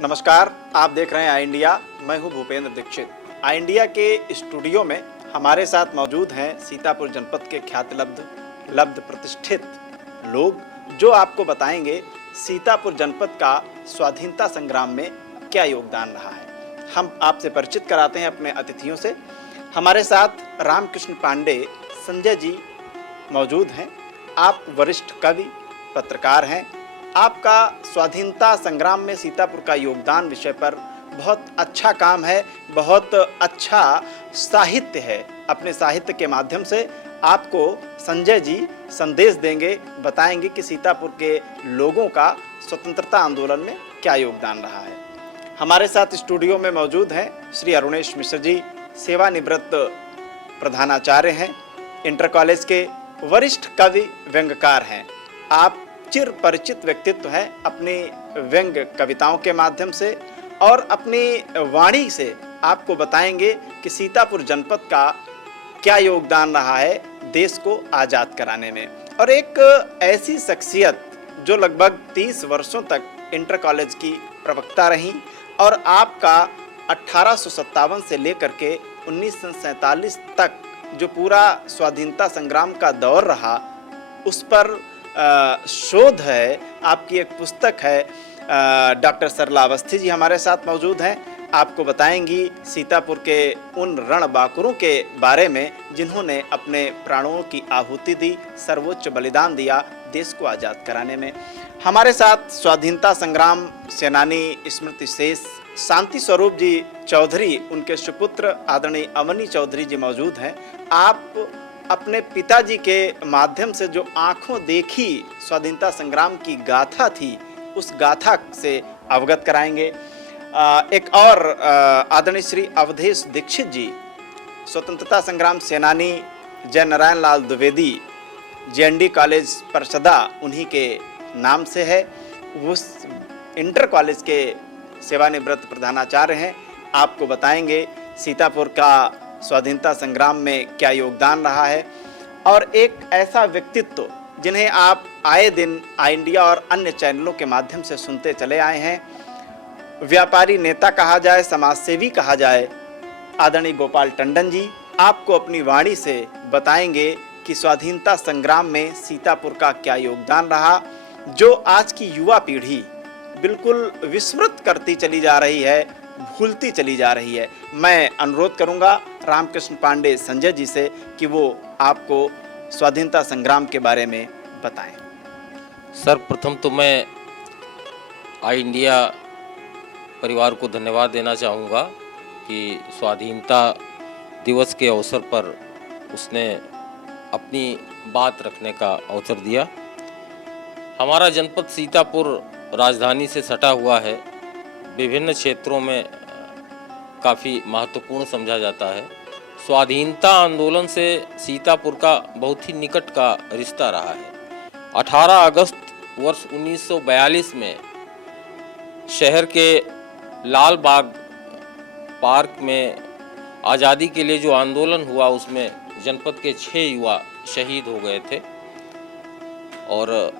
नमस्कार, आप देख रहे हैं आई इंडिया। मैं हूं भूपेंद्र दीक्षित। आई इंडिया के स्टूडियो में हमारे साथ मौजूद हैं सीतापुर जनपद के ख्यात लब्ध प्रतिष्ठित लोग, जो आपको बताएंगे सीतापुर जनपद का स्वाधीनता संग्राम में क्या योगदान रहा है। हम आपसे परिचित कराते हैं अपने अतिथियों से। हमारे साथ रामकृष्ण पांडे संजय जी मौजूद हैं। आप वरिष्ठ कवि, पत्रकार हैं। आपका स्वाधीनता संग्राम में सीतापुर का योगदान विषय पर बहुत अच्छा काम है, बहुत अच्छा साहित्य है। अपने साहित्य के माध्यम से आपको संजय जी संदेश देंगे, बताएंगे कि सीतापुर के लोगों का स्वतंत्रता आंदोलन में क्या योगदान रहा है। हमारे साथ स्टूडियो में मौजूद हैं श्री अरुणेश मिश्र जी, सेवानिवृत्त प्रधानाचार्य हैं, इंटर कॉलेज के वरिष्ठ कवि व्यंग्यकार हैं। आप चिर परिचित व्यक्तित्व है अपनी व्यंग्य कविताओं के माध्यम से, और अपनी वाणी से आपको बताएंगे कि सीतापुर जनपद का क्या योगदान रहा है देश को आज़ाद कराने में। और एक ऐसी शख्सियत जो लगभग 30 वर्षों तक इंटर कॉलेज की प्रवक्ता रही, और आपका 1857 से लेकर के 1947 तक जो पूरा स्वाधीनता संग्राम का दौर रहा, उस पर शोध है। आपकी एक पुस्तक है। डॉक्टर सरला अवस्थी जी हमारे साथ मौजूद हैं। आपको बताएंगी सीतापुर के उन रणबांकुरों के बारे में जिन्होंने अपने प्राणों की आहुति दी, सर्वोच्च बलिदान दिया देश को आज़ाद कराने में। हमारे साथ स्वाधीनता संग्राम सेनानी स्मृति शेष शांति स्वरूप जी चौधरी, उनके सुपुत्र आदरणीय अमनी चौधरी जी मौजूद हैं। आप अपने पिताजी के माध्यम से जो आंखों देखी स्वाधीनता संग्राम की गाथा थी, उस गाथा से अवगत कराएंगे। एक और आदरणीय श्री अवधेश दीक्षित जी, स्वतंत्रता संग्राम सेनानी, जय नारायण लाल द्विवेदी जेएनडी कॉलेज परसदा उन्हीं के नाम से है। उस इंटर कॉलेज के सेवानिवृत्त प्रधानाचार्य हैं। आपको बताएंगे सीतापुर का स्वाधीनता संग्राम में क्या योगदान रहा है। और एक ऐसा व्यक्तित्व जिन्हें आप आए दिन आई इंडिया और अन्य चैनलों के माध्यम से सुनते चले आए हैं, व्यापारी नेता कहा जाए, समाजसेवी कहा जाए, आदरणीय गोपाल टंडन जी आपको अपनी वाणी से बताएंगे कि स्वाधीनता संग्राम में सीतापुर का क्या योगदान रहा, जो आज की युवा पीढ़ी बिल्कुल विस्मृत करती चली जा रही है, भूलती चली जा रही है। मैं अनुरोध करूंगा रामकृष्ण पांडे संजय जी से कि वो आपको स्वाधीनता संग्राम के बारे में बताएं। सर्वप्रथम तो मैं आई इंडिया परिवार को धन्यवाद देना चाहूँगा कि स्वाधीनता दिवस के अवसर पर उसने अपनी बात रखने का अवसर दिया। हमारा जनपद सीतापुर राजधानी से सटा हुआ है, विभिन्न क्षेत्रों में काफ़ी महत्वपूर्ण समझा जाता है। स्वाधीनता आंदोलन से सीतापुर का बहुत ही निकट का रिश्ता रहा है। 18 अगस्त वर्ष 1942 में शहर के लाल बाग पार्क में आज़ादी के लिए जो आंदोलन हुआ, उसमें जनपद के 6 युवा शहीद हो गए थे, और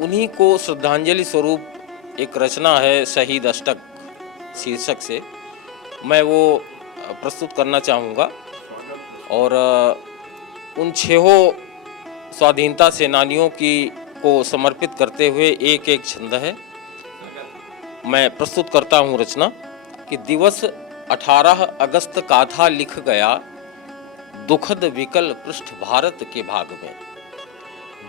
उन्हीं को श्रद्धांजलि स्वरूप एक रचना है शहीद अष्टक शीर्षक से, मैं वो प्रस्तुत करना चाहूँगा। और उन 6 स्वाधीनता सेनानियों को समर्पित करते हुए एक एक छंद है। मैं प्रस्तुत करता हूँ रचना कि दिवस 18 अगस्त का था लिख गया दुखद विकल पृष्ठ भारत के भाग में।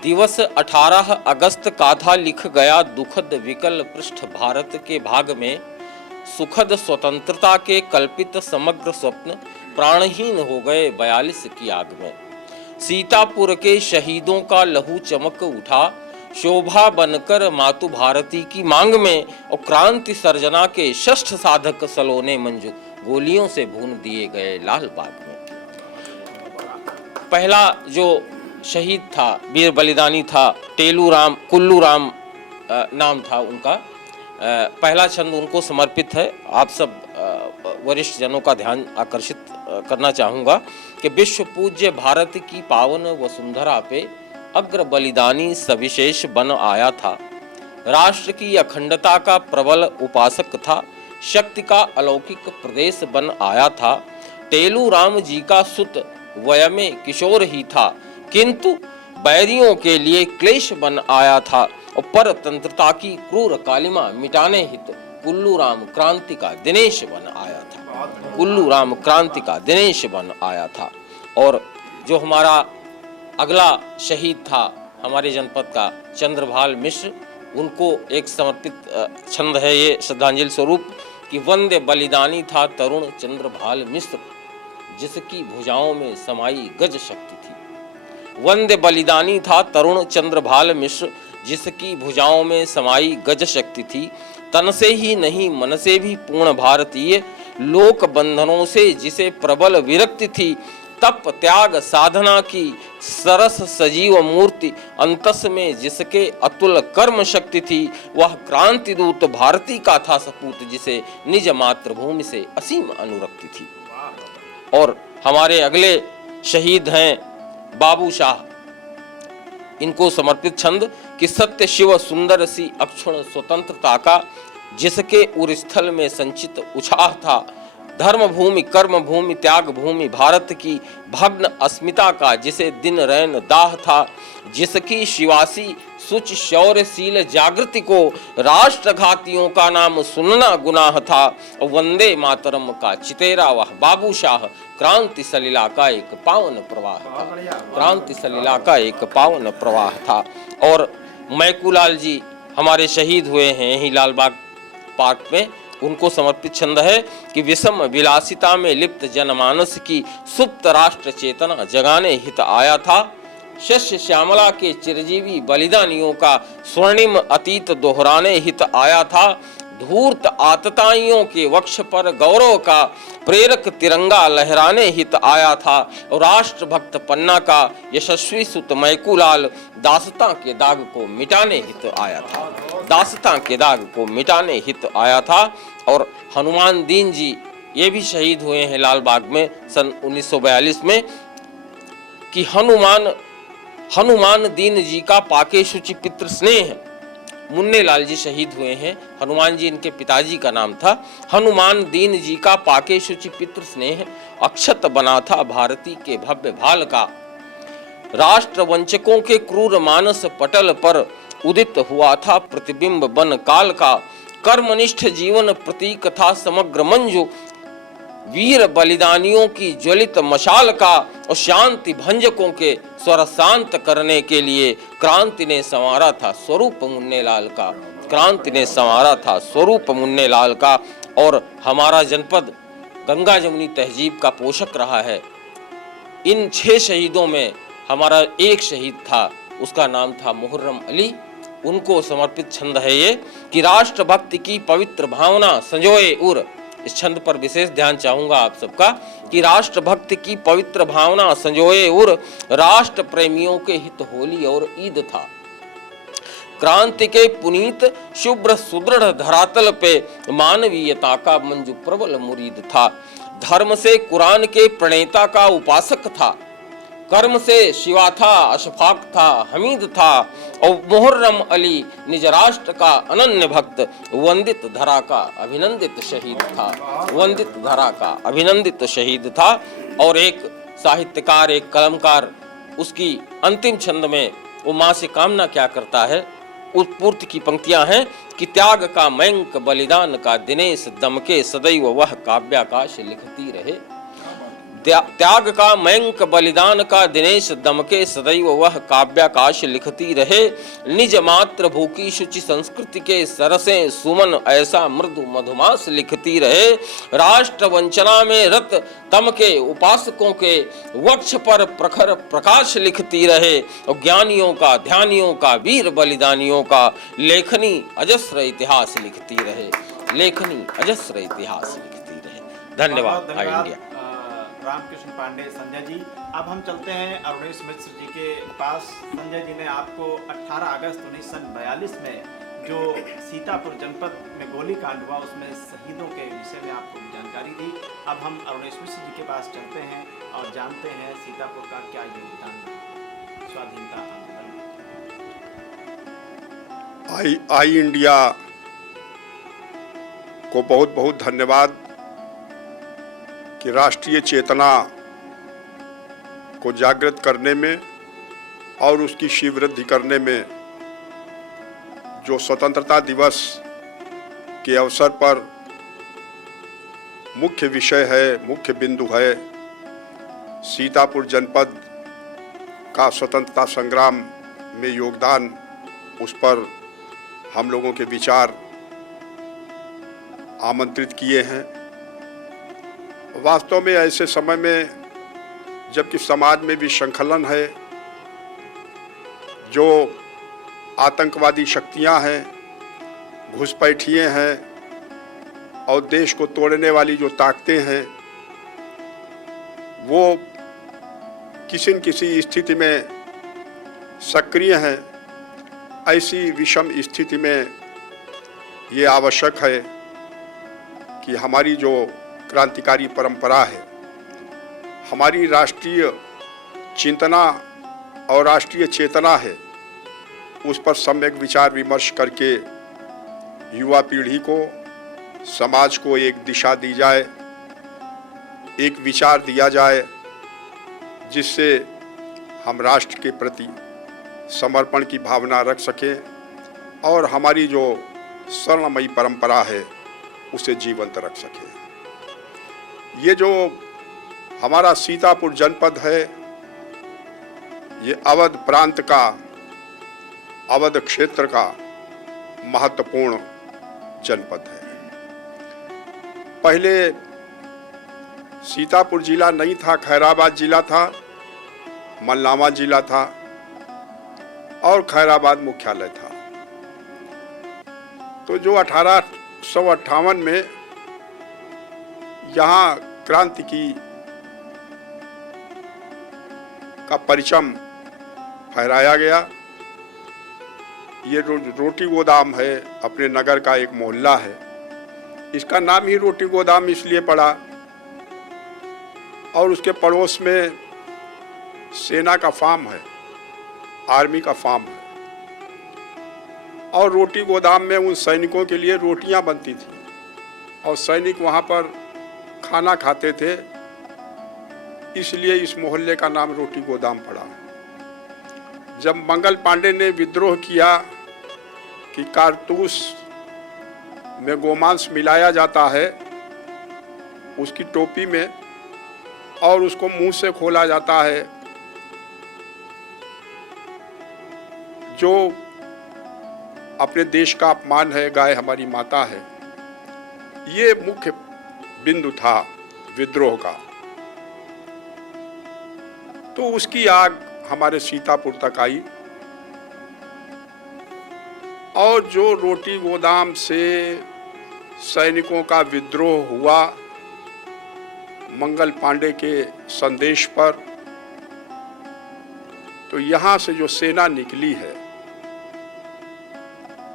दिवस 18 अगस्त का था लिख गया दुखद विकल पृष्ठ भारत के भाग में। सुखद स्वतंत्रता के कल्पित समग्र स्वप्न प्राणहीन हो गए 42 की आग में। सीतापुर के शहीदों का लहू चमक उठा शोभा बनकर मातु भारती की मांग में, और क्रांति सर्जना के षष्ठ साधक सलोने मंजू गोलियों से भून दिए गए लाल बाग में। पहला जो शहीद था, वीर बलिदानी था, कुल्लू राम नाम था उनका। पहला छंद उनको समर्पित है। आप सब वरिष्ठ जनों का ध्यान आकर्षित करना चाहूँगा कि विश्व पूज्य भारत की पावन वसुंधरा पे अग्र बलिदानी सविशेष बन आया था। राष्ट्र की अखंडता का प्रबल उपासक था, शक्ति का अलौकिक प्रदेश बन आया था। टेलू राम जी का सुत वयमे किशोर ही था, किंतु बैरियों के लिए क्लेश बन आया था और परतंत्रता की क्रूर कालिमा मिटाने हित कुल्लू राम क्रांति का दिनेश बन आया था। कुल्लू राम क्रांति का दिनेश बन आया था। और जो हमारा अगला शहीद था हमारे जनपद का चंद्रभाल मिश्र, उनको एक समर्पित छंद है ये श्रद्धांजलि स्वरूप कि वंदे बलिदानी था तरुण चंद्रभाल मिश्र, जिसकी भुजाओं में समाई गज शक्ति थी। वंदे बलिदानी था तरुण चंद्रभाल मिश्र, जिसकी भुजाओं में समाई गज शक्ति थी। तन से ही नहीं मन से भी पूर्ण भारतीय, लोक बंधनों से जिसे प्रबल विरक्ति थी। तप त्याग साधना की सरस सजीव मूर्ति, अंतस में जिसके अतुल कर्म शक्ति थी। वह क्रांति दूत भारती का था सपूत, जिसे निज मातृभूमि से असीम अनुरक्ति थी। और हमारे अगले शहीद हैं बाबू शाह, इनको समर्पित छंद कि सत्य शिव सुंदर सी अक्षुण स्वतंत्रता का, जिसके उरस्थल में संचित उत्साह था। धर्म भूमि कर्म भूमि त्याग भूमि भारत की भग्न अस्मिता का, जिसे दिन रैन दाह था। जिसकी शिवासी सुच शौर्यशील जागृति को, राष्ट्रघातियों का नाम सुनना गुनाह था। वंदे मातरम का चितेरा वह बाबू शाह, क्रांति सलीला का एक पावन प्रवाह था। क्रांति सलीला का एक पावन प्रवाह था। और मैकूलाल जी हमारे शहीद हुए हैं यही लालबाग पार्क में, उनको समर्पित छंद है कि विषम विलासिता में लिप्त जनमानस की सुप्त राष्ट्र चेतना जगाने हित आया था। शस्य श्यामला के चिरजीवी बलिदानियों का स्वर्णिम अतीत दोहराने हित आया था। धूर्त आतताइयों के वक्ष पर गौरव का प्रेरक तिरंगा लहराने हित आया था। और राष्ट्रभक्त पन्ना का यशस्वी सुत मैकूलाल दासता के दाग को मिटाने हित आया था। दासता के दाग को मिटाने हित आया था। और हनुमान दीन जी ये भी शहीद हुए हैं लालबाग में सन 1942 में कि हनुमान दीन जी का पाके शुचि पितृ स्नेह, मुन्ने लाल जी शहीद हुए हैं। हनुमान जी इनके पिताजी का नाम था। हनुमान दीन जी का पाके शुचि पितृ स्नेह, अक्षत बना था भारती के भव्य भाल का। राष्ट्र वंचकों के क्रूर मानस पटल पर उदित हुआ था प्रतिबिंब बन काल का। कर्मनिष्ठ जीवन प्रतीक था समग्र मंजू, वीर बलिदानियों की ज्वलित मशाल का। और शांति भंजकों के स्वर शांत करने के लिए क्रांति ने संवारा था स्वरूप मुन्ने लाल का। क्रांति ने संवारा था स्वरूप मुन्ने लाल का। और हमारा जनपद गंगा जमुनी तहजीब का पोषक रहा है। इन 6 शहीदों में हमारा एक शहीद था, उसका नाम था मुहर्रम अली। उनको समर्पित छंद है ये कि राष्ट्रभक्ति की पवित्र भावना संजोए उर। इस छंद पर विशेष ध्यान चाहूंगा आप सबका कि राष्ट्रभक्ति की पवित्र भावना संजोए उर, राष्ट्र प्रेमियों के हित होली और ईद था। क्रांति के पुनीत शुभ्र सुदृढ़ धरातल पे मानवीयता का मंजू प्रबल मुरीद था। धर्म से कुरान के प्रणेता का उपासक था। कर्म से शिवा था, अशफाक था, हमीद था। और मुहर्रम अली निज राष्ट्र का अनन्य भक्त, वंदित धरा का अभिनंदित शहीद था। वंदित धरा का अभिनंदित शहीद था। और एक साहित्यकार, एक कलमकार, उसकी अंतिम छंद में वो माँ से कामना क्या करता है, उस पूर्ति की पंक्तियां हैं कि त्याग का मयंक बलिदान का दिनेश दमके, सदैव वह काव्याकाश लिखती रहे। त्याग का मयंक बलिदान का दिनेश दमके, सदैव वह काव्याकाश लिखती रहे। निज मात्र भूखी शुचि संस्कृति के सरसे सुमन, ऐसा मृदु मधुमास लिखती रहे। राष्ट्र वंचना में रत तम के उपासकों के वक्ष पर प्रखर प्रकाश लिखती रहे। और ज्ञानियों का, ध्यानियों का, वीर बलिदानियों का लेखनी अजस्र इतिहास लिखती रहे। लेखनी अजस्र इतिहास लिखती रहे। धन्यवाद। इंडिया। रामकृष्ण पांडे संजय जी। अब हम चलते हैं अरुणेश मिश्र जी के पास। संजय जी ने आपको 18 अगस्त 1942 में जो सीतापुर जनपद में गोलीकांड हुआ उसमें शहीदों के विषय में आपको जानकारी दी। अब हम अरुणेश मिश्र जी के पास चलते हैं और जानते हैं सीतापुर का क्या योगदान स्वाधीनता आंदोलन। आई इंडिया को बहुत बहुत धन्यवाद कि राष्ट्रीय चेतना को जागृत करने में और उसकी श्रीवृद्धि करने में जो स्वतंत्रता दिवस के अवसर पर मुख्य विषय है, मुख्य बिंदु है सीतापुर जनपद का स्वतंत्रता संग्राम में योगदान, उस पर हम लोगों के विचार आमंत्रित किए हैं। वास्तव में ऐसे समय में जबकि समाज में विशृंखलन है, जो आतंकवादी शक्तियां हैं, घुसपैठिए हैं और देश को तोड़ने वाली जो ताकतें हैं, वो किसी न किसी स्थिति में सक्रिय हैं। ऐसी विषम स्थिति में ये आवश्यक है कि हमारी जो क्रांतिकारी परंपरा है, हमारी राष्ट्रीय चिंतना और राष्ट्रीय चेतना है, उस पर सम्यक विचार विमर्श करके युवा पीढ़ी को, समाज को एक दिशा दी जाए, एक विचार दिया जाए, जिससे हम राष्ट्र के प्रति समर्पण की भावना रख सकें और हमारी जो स्वर्णमयी परंपरा है उसे जीवंत रख सकें। ये जो हमारा सीतापुर जनपद है, ये अवध प्रांत का, अवध क्षेत्र का महत्वपूर्ण जनपद है। पहले सीतापुर जिला नहीं था, खैराबाद जिला था, मलनामा जिला था और खैराबाद मुख्यालय था। तो जो 1858 में यहाँ क्रांति का परिचम फहराया गया। ये रोटी गोदाम है, अपने नगर का एक मोहल्ला है। इसका नाम ही रोटी गोदाम इसलिए पड़ा और उसके पड़ोस में सेना का फार्म है, आर्मी का फार्म है और रोटी गोदाम में उन सैनिकों के लिए रोटियां बनती थी और सैनिक वहां पर खाना खाते थे, इसलिए इस मोहल्ले का नाम रोटी गोदाम पड़ा। जब मंगल पांडे ने विद्रोह किया कि कारतूस में गोमांस मिलाया जाता है उसकी टोपी में और उसको मुंह से खोला जाता है, जो अपने देश का अपमान है, गाय हमारी माता है, ये मुख्य बिंदु था विद्रोह का। तो उसकी आग हमारे सीतापुर तक आई और जो रोटी गोदाम से सैनिकों का विद्रोह हुआ मंगल पांडे के संदेश पर, तो यहाँ से जो सेना निकली है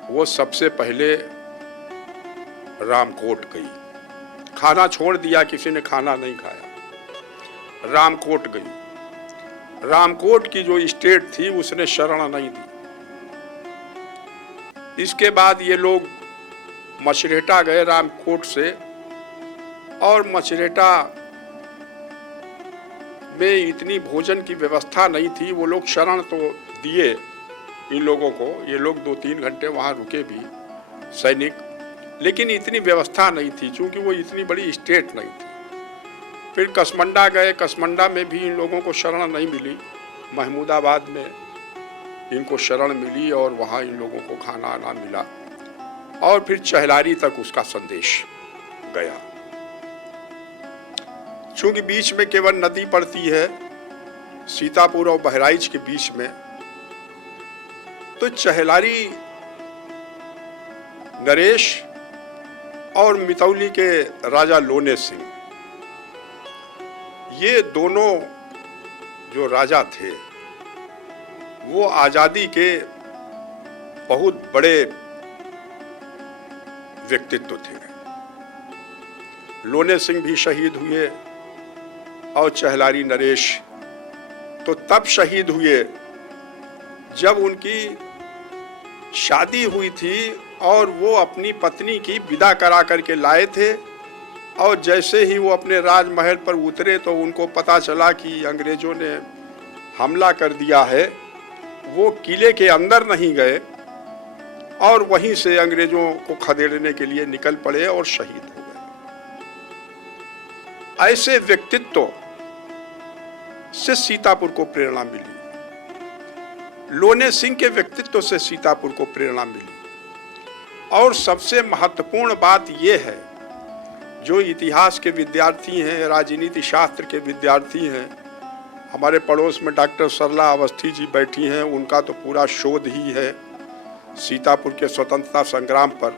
वो सबसे पहले रामकोट गई। खाना छोड़ दिया, किसी ने खाना नहीं खाया, रामकोट गई। रामकोट की जो स्टेट थी उसने शरण नहीं दी। इसके बाद ये लोग मछरेटा गए रामकोट से और मछरेटा में इतनी भोजन की व्यवस्था नहीं थी। वो लोग शरण तो दिए इन लोगों को, ये लोग 2-3 घंटे वहाँ रुके भी सैनिक, लेकिन इतनी व्यवस्था नहीं थी क्योंकि वो इतनी बड़ी स्टेट नहीं थी। फिर कसमंडा गए, कसमंडा में भी इन लोगों को शरण नहीं मिली। महमूदाबाद में इनको शरण मिली और वहाँ इन लोगों को खाना आना मिला और फिर चहलारी तक उसका संदेश गया। चूंकि बीच में केवल नदी पड़ती है, सीतापुर और बहराइच के बीच में, तो चहलारी नरेश और मितौली के राजा लोने सिंह, ये दोनों जो राजा थे वो आजादी के बहुत बड़े व्यक्तित्व थे। लोने सिंह भी शहीद हुए और चहलारी नरेश तो तब शहीद हुए जब उनकी शादी हुई थी और वो अपनी पत्नी की विदा करा करके लाए थे, और जैसे ही वो अपने राजमहल पर उतरे तो उनको पता चला कि अंग्रेज़ों ने हमला कर दिया है। वो किले के अंदर नहीं गए और वहीं से अंग्रेज़ों को खदेड़ने के लिए निकल पड़े और शहीद हो गए। ऐसे व्यक्तित्व से सीतापुर को प्रेरणा मिली। लोने सिंह के व्यक्तित्व से सीतापुर को प्रेरणा मिली। और सबसे महत्वपूर्ण बात यह है, जो इतिहास के विद्यार्थी हैं, राजनीति शास्त्र के विद्यार्थी हैं, हमारे पड़ोस में डॉक्टर सरला अवस्थी जी बैठी हैं, उनका तो पूरा शोध ही है सीतापुर के स्वतंत्रता संग्राम पर,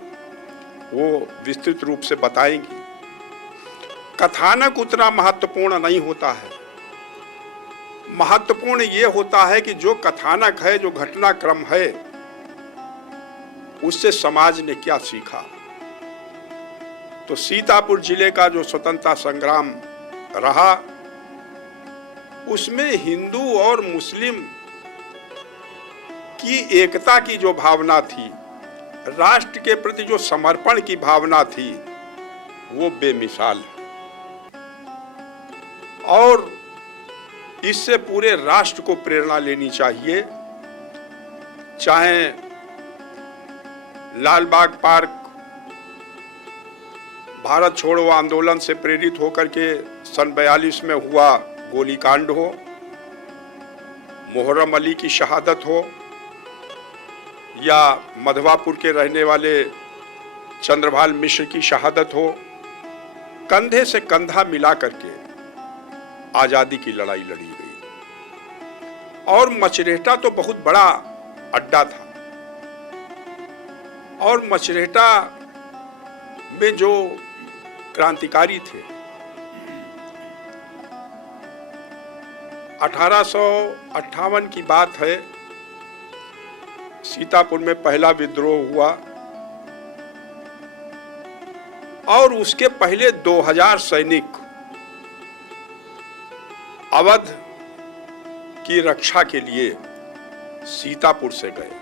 वो विस्तृत रूप से बताएंगी। कथानक उतना महत्वपूर्ण नहीं होता है, महत्वपूर्ण ये होता है कि जो कथानक है, जो घटनाक्रम है, उससे समाज ने क्या सीखा। तो सीतापुर जिले का जो स्वतंत्रता संग्राम रहा, उसमें हिंदू और मुस्लिम की एकता की जो भावना थी, राष्ट्र के प्रति जो समर्पण की भावना थी, वो बेमिसाल है। और इससे पूरे राष्ट्र को प्रेरणा लेनी चाहिए। चाहे लाल बाग पार्क भारत छोड़ो आंदोलन से प्रेरित होकर के सन 42 में हुआ गोलीकांड हो, मोहर्रम अली की शहादत हो, या मधवापुर के रहने वाले चंद्रभाल मिश्र की शहादत हो, कंधे से कंधा मिला करके आजादी की लड़ाई लड़ी गई। और मचरेहटा तो बहुत बड़ा अड्डा था, और मचरेहटा में जो क्रांतिकारी थे, 1858 की बात है, सीतापुर में पहला विद्रोह हुआ, और उसके पहले 2000 सैनिक अवध की रक्षा के लिए सीतापुर से गए।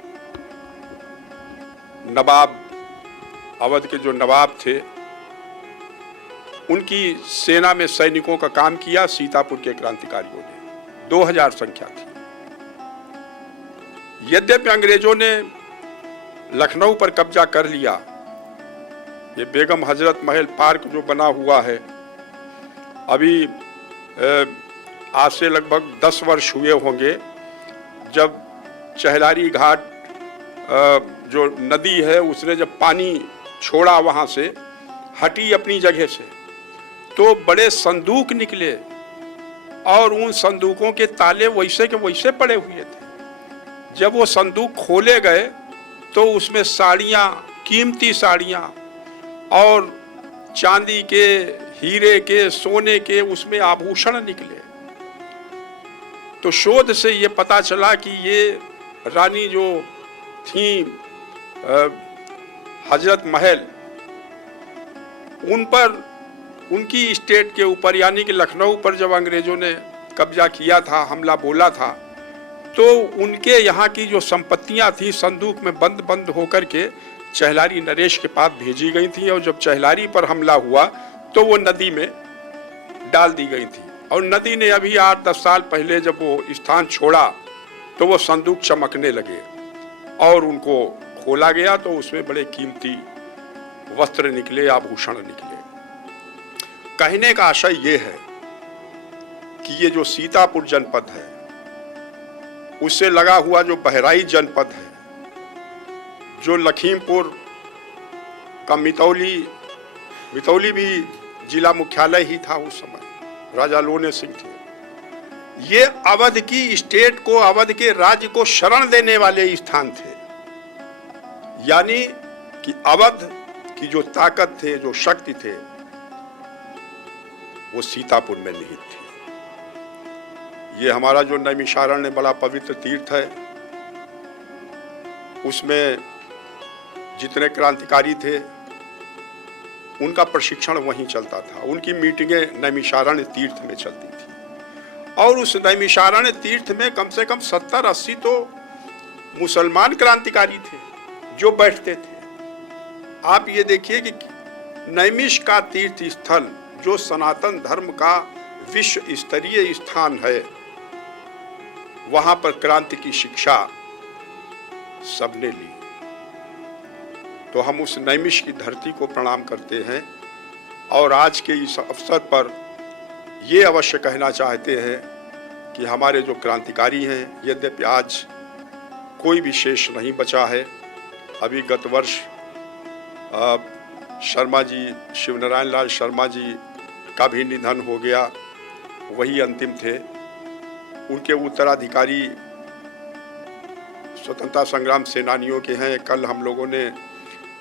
नवाब, अवध के जो नवाब थे, उनकी सेना में सैनिकों का काम किया सीतापुर के क्रांतिकारियों ने। 2000 संख्या थी। यद्यपि अंग्रेजों ने लखनऊ पर कब्जा कर लिया, ये बेगम हजरत महल पार्क जो बना हुआ है, अभी आज से लगभग 10 वर्ष हुए होंगे, जब चहलारी घाट जो नदी है, उसने जब पानी छोड़ा, वहाँ से हटी अपनी जगह से, तो बड़े संदूक निकले, और उन संदूकों के ताले वैसे के वैसे पड़े हुए थे। जब वो संदूक खोले गए तो उसमें साड़ियाँ, कीमती साड़ियाँ और चांदी के, हीरे के, सोने के उसमें आभूषण निकले। तो शोध से ये पता चला कि ये रानी जो थी हजरत महल, उन पर, उनकी स्टेट के ऊपर यानी कि लखनऊ पर जब अंग्रेजों ने कब्जा किया था, हमला बोला था, तो उनके यहाँ की जो संपत्तियाँ थी संदूक में बंद बंद होकर के चहलारी नरेश के पास भेजी गई थी। और जब चहलारी पर हमला हुआ तो वो नदी में डाल दी गई थी। और नदी ने अभी 8-10 साल पहले जब वो स्थान छोड़ा तो वो संदूक चमकने लगे और उनको खोला गया तो उसमें बड़े कीमती वस्त्र निकले, आभूषण निकले। कहने का आशय ये है कि ये जो सीतापुर जनपद है, उससे लगा हुआ जो बहराइच जनपद है, जो लखीमपुर का मितौली भी जिला मुख्यालय ही था उस समय, राजा लोने सिंह थे, ये अवध की स्टेट को, अवध के राज्य को शरण देने वाले स्थान थे। यानी कि अवध की जो ताकत थे, जो शक्ति थे, वो सीतापुर में निहित थी। ये हमारा जो नैमिषारण्य बड़ा पवित्र तीर्थ है, उसमें जितने क्रांतिकारी थे उनका प्रशिक्षण वहीं चलता था। उनकी मीटिंगें नैमिषारण्य तीर्थ में चलती थी। और उस नैमिषारण्य तीर्थ में कम से कम 70-80 तो मुसलमान क्रांतिकारी थे। जो बैठते थे। आप ये देखिए कि नैमिष का तीर्थ स्थल जो सनातन धर्म का विश्व स्तरीय स्थान है, वहां पर क्रांति की शिक्षा सबने ली। तो हम उस नैमिष की धरती को प्रणाम करते हैं और आज के इस अवसर पर ये अवश्य कहना चाहते हैं कि हमारे जो क्रांतिकारी हैं, यद्यपि आज कोई भी शेष नहीं बचा है। अभी गत वर्ष शर्मा जी, शिवनारायण लाल शर्मा जी का भी निधन हो गया, वही अंतिम थे। उनके उत्तराधिकारी स्वतंत्रता संग्राम सेनानियों के हैं। कल हम लोगों ने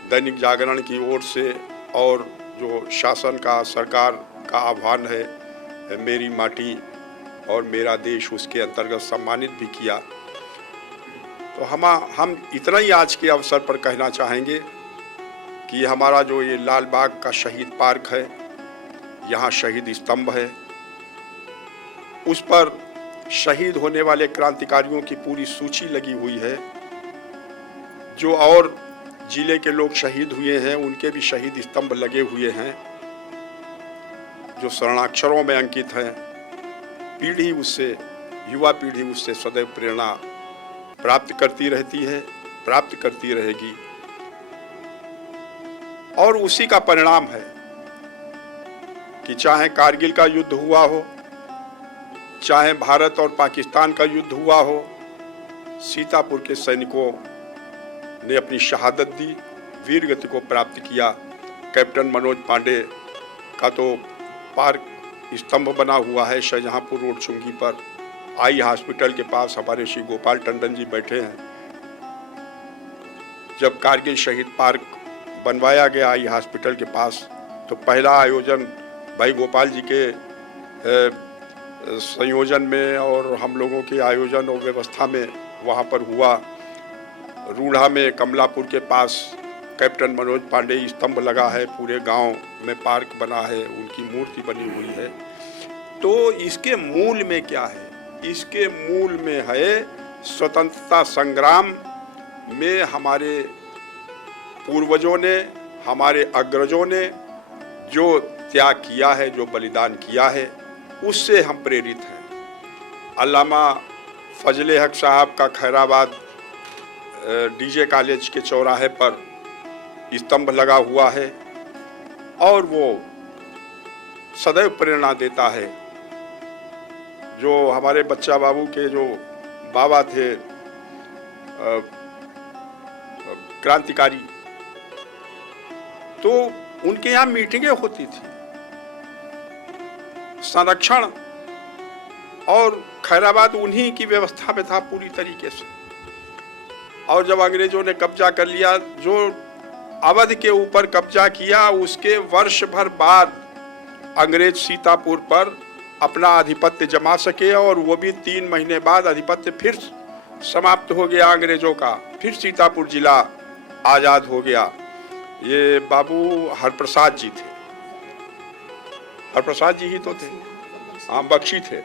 दैनिक जागरण की ओर से और जो शासन का, सरकार का आह्वान है मेरी माटी और मेरा देश, उसके अंतर्गत सम्मानित भी किया। तो हम इतना ही आज के अवसर पर कहना चाहेंगे कि हमारा जो ये लाल बाग का शहीद पार्क है, यहाँ शहीद स्तंभ है, उस पर शहीद होने वाले क्रांतिकारियों की पूरी सूची लगी हुई है। जो और जिले के लोग शहीद हुए हैं उनके भी शहीद स्तंभ लगे हुए हैं, जो स्वर्णाक्षरों में अंकित हैं। पीढ़ी उससे, युवा पीढ़ी उससे सदैव प्रेरणा प्राप्त करती रहती है, प्राप्त करती रहेगी। और उसी का परिणाम है कि चाहे कारगिल का युद्ध हुआ हो, चाहे भारत और पाकिस्तान का युद्ध हुआ हो, सीतापुर के सैनिकों ने अपनी शहादत दी, वीर गति को प्राप्त किया। कैप्टन मनोज पांडे का तो पार्क स्तंभ बना हुआ है शाहजहांपुर रोड चुंगी पर। आई हॉस्पिटल के पास हमारे श्री गोपाल टंडन जी बैठे हैं। जब कारगिल शहीद पार्क बनवाया गया आई हॉस्पिटल के पास, तो पहला आयोजन भाई गोपाल जी के संयोजन में और हम लोगों के आयोजन और व्यवस्था में वहाँ पर हुआ। रूढ़ा में कमलापुर के पास कैप्टन मनोज पांडे स्तंभ लगा है, पूरे गांव में पार्क बना है, उनकी मूर्ति बनी हुई है। तो इसके मूल में क्या है? इसके मूल में है स्वतंत्रता संग्राम में हमारे पूर्वजों ने, हमारे अग्रजों ने जो त्याग किया है, जो बलिदान किया है, उससे हम प्रेरित हैं। अल्लामा फजले हक साहब का खैराबाद डीजे कॉलेज के चौराहे पर स्तंभ लगा हुआ है और वो सदैव प्रेरणा देता है। जो हमारे बच्चा बाबू के जो बाबा थे क्रांतिकारी, तो उनके यहाँ मीटिंगें होती थी, संरक्षण और खैराबाद उन्हीं की व्यवस्था में था पूरी तरीके से। और जब अंग्रेजों ने कब्जा कर लिया, जो अवध के ऊपर कब्जा किया, उसके वर्ष भर बाद अंग्रेज सीतापुर पर अपना आधिपत्य जमा सके और वो भी 3 महीने बाद आधिपत्य फिर समाप्त हो गया अंग्रेजों का, फिर सीतापुर जिला आजाद हो गया। ये बाबू हरप्रसाद जी थे, हरप्रसाद जी ही तो थे, हाँ बख्शी थे,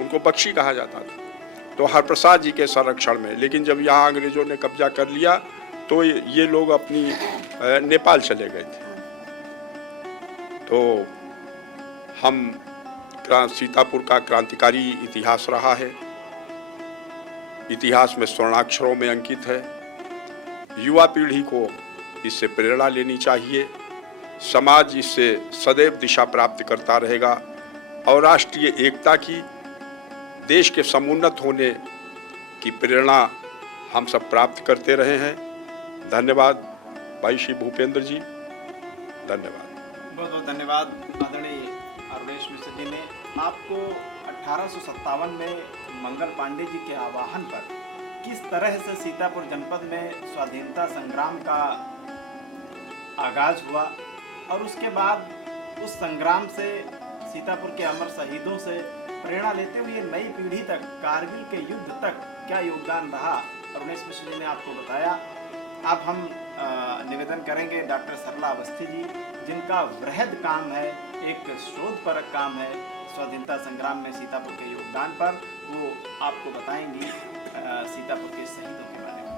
उनको बख्शी कहा जाता था। तो हरप्रसाद जी के संरक्षण में, लेकिन जब यहाँ अंग्रेजों ने कब्जा कर लिया तो ये लोग अपनी नेपाल चले गए थे। तो हम सीतापुर का क्रांतिकारी इतिहास रहा है, इतिहास में स्वर्णाक्षरों में अंकित है। युवा पीढ़ी को इससे प्रेरणा लेनी चाहिए, समाज इससे सदैव दिशा प्राप्त करता रहेगा और राष्ट्रीय एकता की, देश के समुन्नत होने की प्रेरणा हम सब प्राप्त करते रहे हैं। धन्यवाद भाई श्री भूपेंद्र जी, धन्यवाद। बहुत बहुत धन्यवाद आदरणीय अरुणेश मिश्र जी ने। आपको 1857 में मंगल पांडे जी के आह्वान पर किस तरह से सीतापुर जनपद में स्वाधीनता संग्राम का आगाज हुआ और उसके बाद उस संग्राम से, सीतापुर के अमर शहीदों से प्रेरणा लेते हुए नई पीढ़ी तक, कारगिल के युद्ध तक क्या योगदान रहा, अरुणेश मिश्र जी ने आपको बताया। अब हम निवेदन करेंगे डॉक्टर सरला अवस्थी जी, जिनका वृहद काम है, एक शोधपरक काम है स्वाधीनता संग्राम में सीतापुर के योगदान पर। वो आपको बताएंगी सीतापुर के शहीदों के बारे में।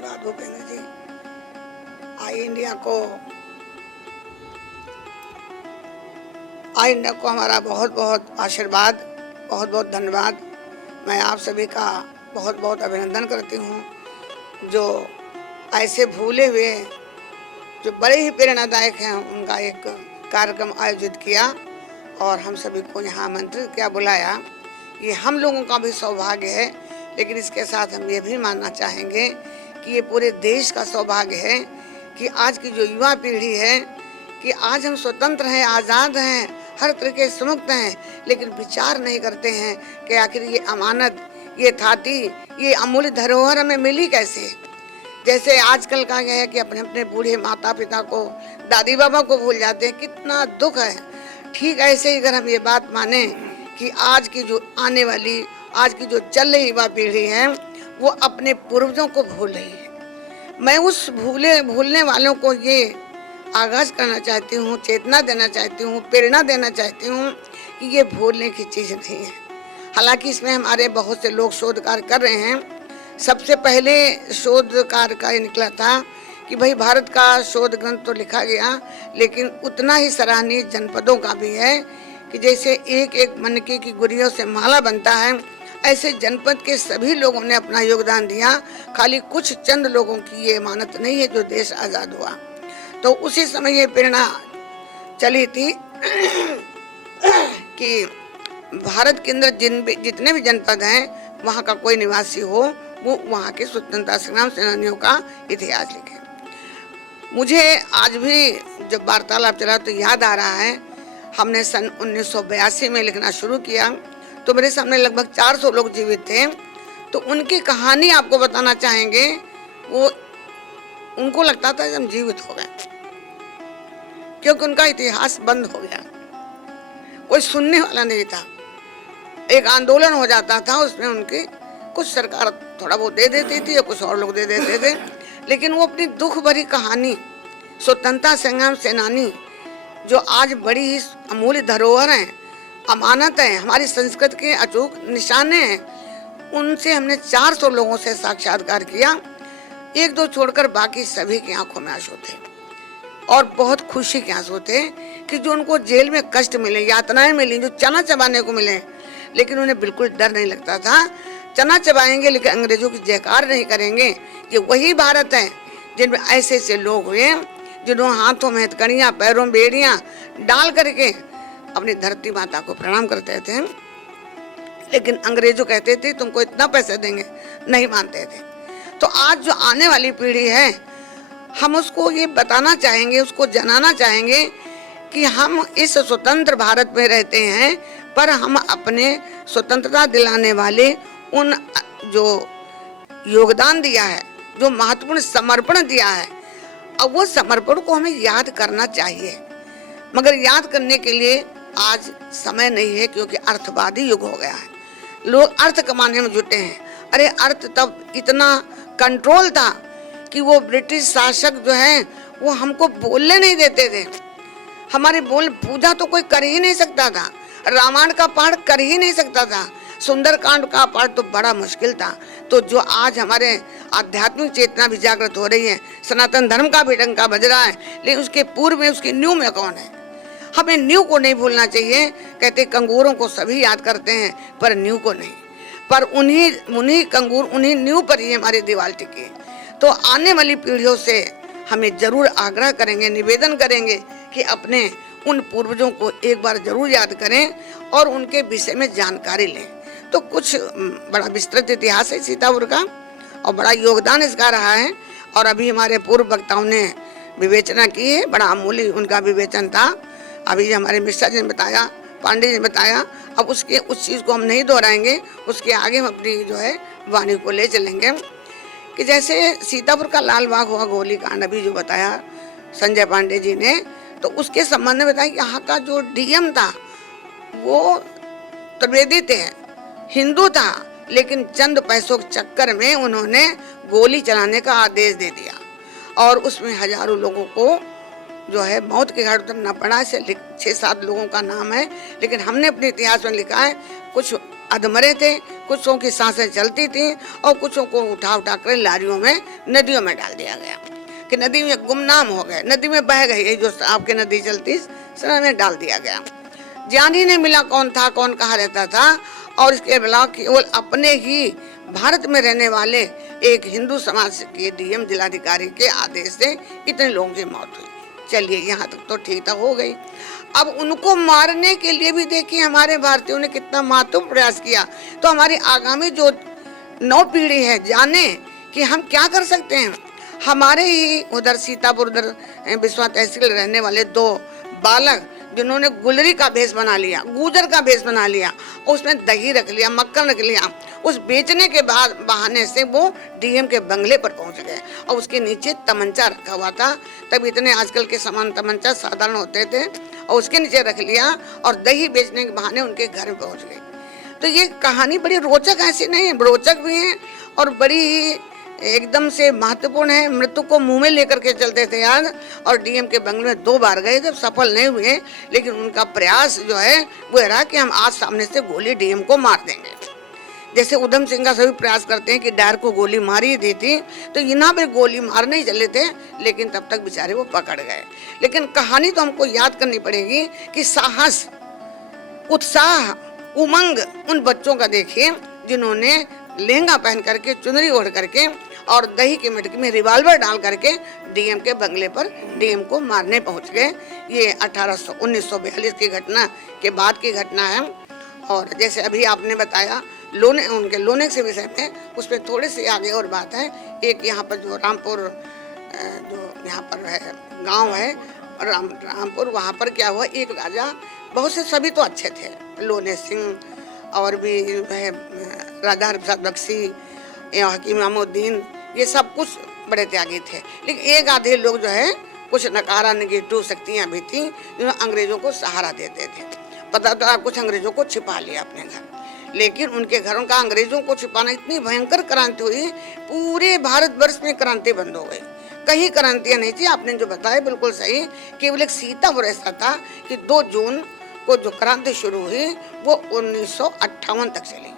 धन्यवाद भूपेंद्र जी। आई इंडिया को हमारा बहुत बहुत आशीर्वाद, बहुत बहुत धन्यवाद। मैं आप सभी का बहुत बहुत अभिनंदन करती हूँ, जो ऐसे भूले हुए जो बड़े ही प्रेरणादायक हैं उनका एक कार्यक्रम आयोजित किया और हम सभी को यहाँ आमंत्रित किया, बुलाया। ये हम लोगों का भी सौभाग्य है, लेकिन इसके साथ हम ये भी मानना चाहेंगे कि ये पूरे देश का सौभाग्य है कि आज की जो युवा पीढ़ी है कि आज हम स्वतंत्र हैं, आज़ाद हैं, हर तरीके से मुक्त हैं, लेकिन विचार नहीं करते हैं कि आखिर ये अमानत, ये थाती, ये अमूल्य धरोहर हमें मिली कैसे। जैसे आजकल का है कि अपने अपने बूढ़े माता पिता को, दादी बाबा को भूल जाते हैं, कितना दुख है। ठीक ऐसे ही अगर हम ये बात माने कि आज की जो आने वाली, आज की जो चल रही युवा पीढ़ी है वो अपने पूर्वजों को भूल रही है। मैं उस भूलने वालों को ये आगाज करना चाहती हूँ, चेतना देना चाहती हूँ, प्रेरणा देना चाहती हूँ कि ये भूलने की चीज़ नहीं है। हालांकि इसमें हमारे बहुत से लोग शोध कार्य कर रहे हैं। सबसे पहले शोध कार्य का ये निकला था कि भाई भारत का शोध ग्रंथ तो लिखा गया, लेकिन उतना ही सराहनीय जनपदों का भी है कि जैसे एक एक मनके की गुड़ियों से माला बनता है, ऐसे जनपद के सभी लोगों ने अपना योगदान दिया। खाली कुछ चंद लोगों की ये इमानत नहीं है जो देश आज़ाद हुआ। तो उसी समय ये प्रेरणा चली थी कि भारत के अंदर जितने भी जनपद हैं वहाँ का कोई निवासी हो वो वहाँ के स्वतंत्रता संग्राम सेनानियों का इतिहास लिखे। मुझे आज भी जब वार्तालाप चला तो याद आ रहा है, हमने सन 1982 में लिखना शुरू किया तो मेरे सामने लगभग 400 लोग जीवित थे। तो उनकी कहानी आपको बताना चाहेंगे। वो उनको लगता था कि हम जीवित हो गए, क्योंकि उनका इतिहास बंद हो गया, कोई सुनने वाला नहीं था। एक आंदोलन हो जाता था, उसमें उनकी कुछ सरकार थोड़ा बहुत दे देती थी या कुछ और लोग दे देते थे, लेकिन वो अपनी दुख भरी कहानी, स्वतंत्रता संग्राम सेनानी जो आज बड़ी ही अमूल्य धरोहर हैं, अमानत है, हमारी संस्कृति के अचूक निशाने हैं, उनसे हमने 400 लोगों से साक्षात्कार किया। एक दो छोड़कर बाकी सभी की आंखों में आंसू थे और बहुत खुशी के आंसू थे कि जो उनको जेल में कष्ट मिले, यातनाएं मिली, जो चना चबाने को मिले, लेकिन उन्हें बिल्कुल डर नहीं लगता था। चना चबाएंगे लेकिन अंग्रेजों की जयकार नहीं करेंगे। ये वही भारत है जिनमें ऐसे ऐसे लोग हुए जिन्होंने हाथों में हथकड़ियाँ, पैरों में बेड़ियाँ डाल करके अपनी धरती माता को प्रणाम करते थे। लेकिन अंग्रेजों कहते थे तुमको इतना पैसे देंगे, नहीं मानते थे। तो आज जो आने वाली पीढ़ी है, हम उसको ये बताना चाहेंगे, उसको जनाना चाहेंगे कि हम इस स्वतंत्र भारत में रहते हैं, पर हम अपने स्वतंत्रता दिलाने वाले उन जो योगदान दिया है, जो महत्वपूर्ण समर्पण दिया है, अब वो समर्पण को हमें याद करना चाहिए। मगर याद करने के लिए आज समय नहीं है, क्योंकि अर्थवादी युग हो गया है। लोग अर्थ कमाने में जुटे हैं। अरे अर्थ तब इतना कंट्रोल था कि वो ब्रिटिश शासक जो हैं वो हमको बोलने नहीं देते थे। हमारी पूजा तो कोई कर ही नहीं सकता था, रामायण का पाठ कर ही नहीं सकता था, सुंदरकांड का पाठ तो बड़ा मुश्किल था। तो जो आज हमारे आध्यात्मिक चेतना भी जागृत हो रही है, सनातन धर्म का भी डंका बज रहा है, लेकिन उसके पूर्व में, उसकी नींव में कौन है? हमें नींव को नहीं भूलना चाहिए। कहते कंगूरों को सभी याद करते हैं पर नींव को नहीं, पर उन्हीं कंगूर, उन्हीं नींव पर ही हमारी दीवार टिकी। तो आने वाली पीढ़ियों से हमें जरूर आग्रह करेंगे, निवेदन करेंगे कि अपने उन पूर्वजों को एक बार जरूर याद करें और उनके विषय में जानकारी लें। तो कुछ बड़ा विस्तृत इतिहास है सीतापुर का और बड़ा योगदान इसका रहा है। और अभी हमारे पूर्व वक्ताओं ने विवेचना की है, बड़ा अमूल्य उनका विवेचन था। अभी हमारे मिश्रा जी ने बताया, पांडे जी ने बताया। अब उस चीज़ को हम नहीं दोहराएंगे, उसके आगे हम अपनी जो है वाणी को ले चलेंगे कि जैसे सीतापुर का लाल बाग हुआ गोलीकांड, अभी जो बताया संजय पांडे जी ने, तो उसके संबंध में बताया कि यहाँ का जो डीएम था वो त्रिवेदी थे, हिंदू था, लेकिन चंद पैसों के चक्कर में उन्होंने गोली चलाने का आदेश दे दिया और उसमें हजारों लोगों को जो है मौत के घाट उतरना पड़ा। से 6-7 लोगों का नाम है, लेकिन हमने अपने इतिहास में लिखा है कुछ अधमरे थे, कुछों की सांसें चलती थी और कुछों को उठा उठा कर लारियों में, नदियों में डाल दिया गया कि नदी में गुमनाम हो गए, नदी में बह गई। ये जो आपके नदी चलती सर में डाल दिया गया। जान ही नहीं मिला कौन था, कौन कहाँ रहता था। और इसके अलावा केवल अपने ही भारत में रहने वाले एक हिंदू समाज के डीएम जिलाधिकारी के आदेश से इतने लोगों की मौत हुई। चलिए यहाँ तक तो ठीक हो गई। अब उनको मारने के लिए भी देखिए हमारे भारतीयों ने कितना महत्वपूर्ण प्रयास किया। तो हमारी आगामी जो नौ पीढ़ी है जाने कि हम क्या कर सकते हैं। हमारे ही उधर सीतापुर उधर बिस्वा तहसील रहने वाले 2 बालक जिन्होंने गुलरी का भेष बना लिया, गुजर का भेष बना लिया, उसमें दही रख लिया, मक्खन रख लिया, उस बेचने के बाद बहाने से वो डीएम के बंगले पर पहुंच गए और उसके नीचे तमंचा रखा हुआ था। तब इतने आजकल के समान तमंचा साधारण होते थे और उसके नीचे रख लिया और दही बेचने के बहाने उनके घर में पहुंच गए। तो ये कहानी बड़ी रोचक ऐसी नहीं है, रोचक भी है और बड़ी एकदम से महत्वपूर्ण है। मृत्यु को मुंह में लेकर के चलते थे यार, और डीएम के बंगले में 2 बार गए जब सफल नहीं हुए, लेकिन उनका प्रयास जो है वो रहा कि हम आज सामने से गोली डीएम को मार देंगे। जैसे उधम सिंह का सभी प्रयास करते हैं कि डायर को गोली मारी दी थी, तो यहाँ पर गोली मारने ही चले थे, लेकिन तब तक बेचारे वो पकड़ गए। लेकिन कहानी तो हमको याद करनी पड़ेगी कि साहस, उत्साह, उमंग उन बच्चों का देखिए जिन्होंने लहंगा पहन करके, चुनरी ओढ़ करके और दही के मटकी में रिवॉल्वर डाल करके डीएम के बंगले पर डीएम को मारने पहुंच गए। ये 1942 की घटना के बाद की घटना है। और जैसे अभी आपने बताया लोने, उनके लोने के विषय में, उस पर थोड़ी सी आगे और बात है। एक यहाँ पर जो रामपुर जो यहाँ पर है गांव है रामपुर, वहाँ पर क्या हुआ, एक राजा, बहुत से सभी तो अच्छे थे, लोने सिंह और भी है राधा प्रसाद बख्शी, हकीम इमामुद्दीन, ये सब कुछ बड़े त्यागी थे। लेकिन एक आधे लोग जो है कुछ नकारा निगेटिव शक्तियाँ भी थी जो अंग्रेजों को सहारा देते थे। पता तो कुछ अंग्रेजों को छिपा लिया अपने घर, लेकिन उनके घरों का अंग्रेजों को छिपाना इतनी भयंकर क्रांति हुई, पूरे भारतवर्ष में क्रांति बंद हो गई। कहीं क्रांतियाँ नहीं थी। आपने जो बताया बिल्कुल सही। केवल एक सीतापुर ऐसा था कि 2 जून को जो क्रांति शुरू हुई वो 1958 तक चली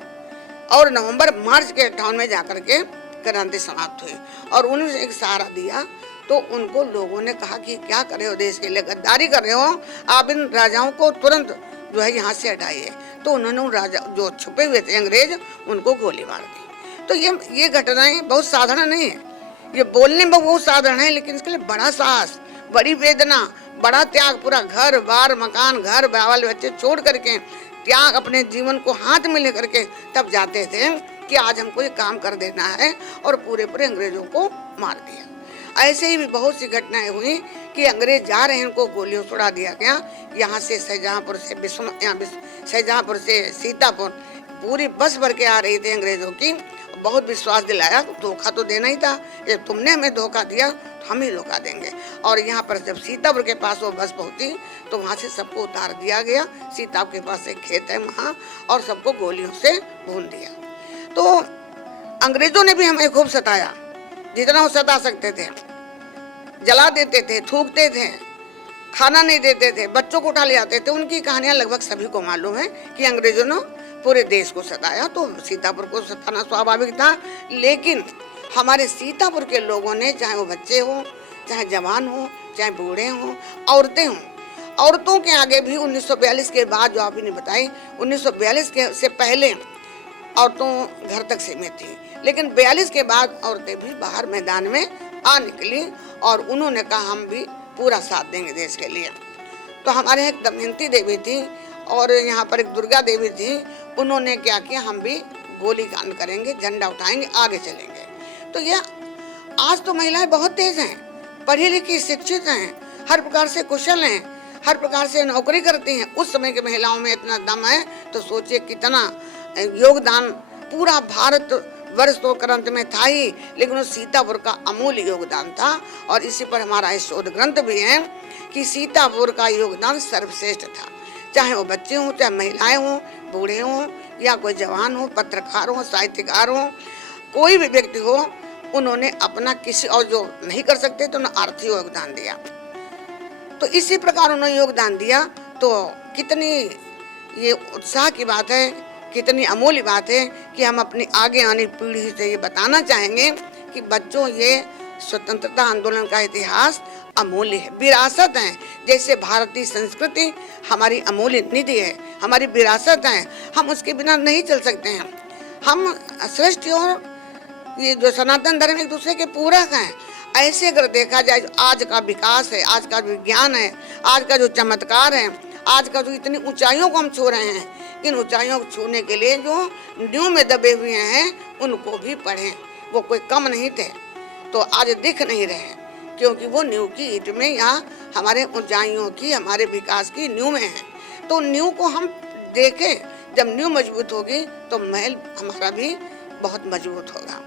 और नवंबर मार्च के 58 में जाकर के क्रांति समाप्त हुई। और उन्होंने एक सहारा दिया तो उनको लोगों ने कहा कि क्या कर रहे हो, देश के लिए गद्दारी कर रहे हो, आप इन राजाओं को तुरंत जो है यहाँ से हटाइए। तो उन्होंने उन राजा जो छुपे हुए थे अंग्रेज, उनको गोली मार दी। तो ये घटनाएं बहुत साधारण नहीं है, ये बोलने में बहुत साधारण है, लेकिन इसके लिए बड़ा साहस, बड़ी वेदना, बड़ा त्याग, पूरा घर बार मकान, घर बाल बच्चे छोड़ करके त्याग, अपने जीवन को हाथ में लेकर के तब जाते थे कि आज हमको ये काम कर देना है, और पूरे अंग्रेजों को मार दिया। ऐसे ही भी बहुत सी घटनाएं हुई कि अंग्रेज जा रहे हैं, उनको गोलियों से उड़ा दिया गया। यहाँ से शाहजहाँपुर से सीतापुर पूरी बस भर के आ रही थी अंग्रेजों की। बहुत विश्वास दिलाया, धोखा तो देना ही था, ये तुमने हमें धोखा दिया तो हम ही धोखा देंगे। और यहाँ पर जब सीतापुर के पास वो बस पहुंची तो वहाँ से सबको उतार दिया गया। सीतापुर के पास एक खेत है वहाँ, और सबको गोलियों से भून दिया। तो अंग्रेजों ने भी हमें खूब सताया, जितना वो सता सकते थे। जला देते थे, थूकते थे, खाना नहीं देते थे, बच्चों को उठा ले आते थे। उनकी कहानियां लगभग सभी को मालूम है कि अंग्रेजों ने पूरे देश को सताया, तो सीतापुर को सताना स्वाभाविक था। लेकिन हमारे सीतापुर के लोगों ने, चाहे वो बच्चे हों, चाहे जवान हों, चाहे बूढ़े हों, औरतें हों, औरतों के आगे भी 1942 के बाद, जो आपने बताई 1942 के से पहले औरतों घर तक सीमित थी, लेकिन 42 के बाद औरतें भी बाहर मैदान में आ निकली और उन्होंने कहा हम भी पूरा साथ देंगे देश के लिए। तो हमारे एक दमयंती देवी थी और यहाँ पर एक दुर्गा देवी थी, उन्होंने क्या किया, हम भी गोली कांड करेंगे, झंडा उठाएंगे, आगे चलेंगे। तो यह आज तो महिलाएं बहुत तेज हैं, पढ़ी लिखी, शिक्षित हैं, हर प्रकार से कुशल हैं, हर प्रकार से नौकरी करती हैं। उस समय की महिलाओं में इतना दम है तो सोचिए कितना योगदान। पूरा भारत वर्ष तो क्रांति में था ही, लेकिन उस सीतापुर का अमूल्य योगदान था। और इसी पर हमारा शोध ग्रंथ भी है कि सीतापुर का योगदान सर्वश्रेष्ठ था। चाहे वो बच्चे हों, चाहे महिलाएं हों, बूढ़े हों, या कोई जवान हो, पत्रकार हो, साहित्यकार हो, कोई भी व्यक्ति हो, उन्होंने अपना किसी और जो नहीं कर सकते तो उन्होंने आर्थिक योगदान दिया। तो इसी प्रकार उन्होंने योगदान दिया। तो कितनी ये उत्साह की बात है कितनी अमूल्य बात है कि हम अपनी आगे आने पीढ़ी से ये बताना चाहेंगे कि बच्चों, ये स्वतंत्रता आंदोलन का इतिहास अमूल्य है, विरासत है। जैसे भारतीय संस्कृति हमारी अमूल्य निधि है, हमारी विरासत है, हम उसके बिना नहीं चल सकते हैं। हम सृष्टि और ये जो सनातन धर्म एक दूसरे के पूरक हैं। ऐसे अगर देखा जाए, आज का विकास है, आज का विज्ञान है, आज का जो चमत्कार है, आज का जो इतनी ऊंचाइयों को हम छू रहे हैं, इन ऊंचाइयों को छूने के लिए जो नींव में दबे हुए हैं उनको भी पढ़ें। वो कोई कम नहीं थे तो आज दिख नहीं रहे, क्योंकि वो नींव की ईंट में या हमारे ऊंचाइयों की, हमारे विकास की नींव में है। तो नींव को हम देखें, जब नींव मजबूत होगी तो महल हमारा भी बहुत मजबूत होगा।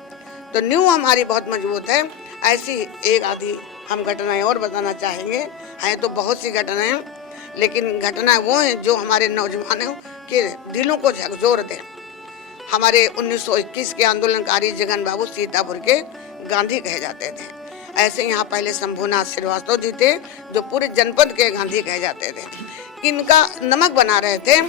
तो नींव हमारी बहुत मजबूत है। ऐसी एक आधी हम घटनाएं और बताना चाहेंगे, हैं तो बहुत सी घटनाएं, लेकिन घटनाएं वो हैं जो हमारे नौजवानों के दिलों को झकझोर दें। हमारे 1921 के आंदोलनकारी जगन बाबू सीतापुर के गांधी कहे जाते थे। ऐसे यहाँ पहले शंभुनाथ श्रीवास्तव जी थे जो पूरे जनपद के गांधी कहे जाते थे। इनका नमक बना रहे थे,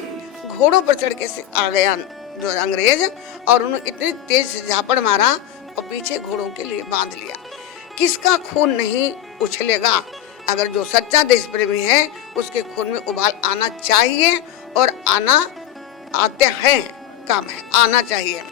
घोड़ों पर चढ़ के आ गया जो अंग्रेज, और उन्होंने इतनी तेज से झापड़ मारा और पीछे घोड़ों के लिए बांध लिया। किसका खून नहीं उछलेगा? अगर जो सच्चा देश प्रेमी है उसके खून में उबाल आना चाहिए, और आते हैं, काम है, आना चाहिए।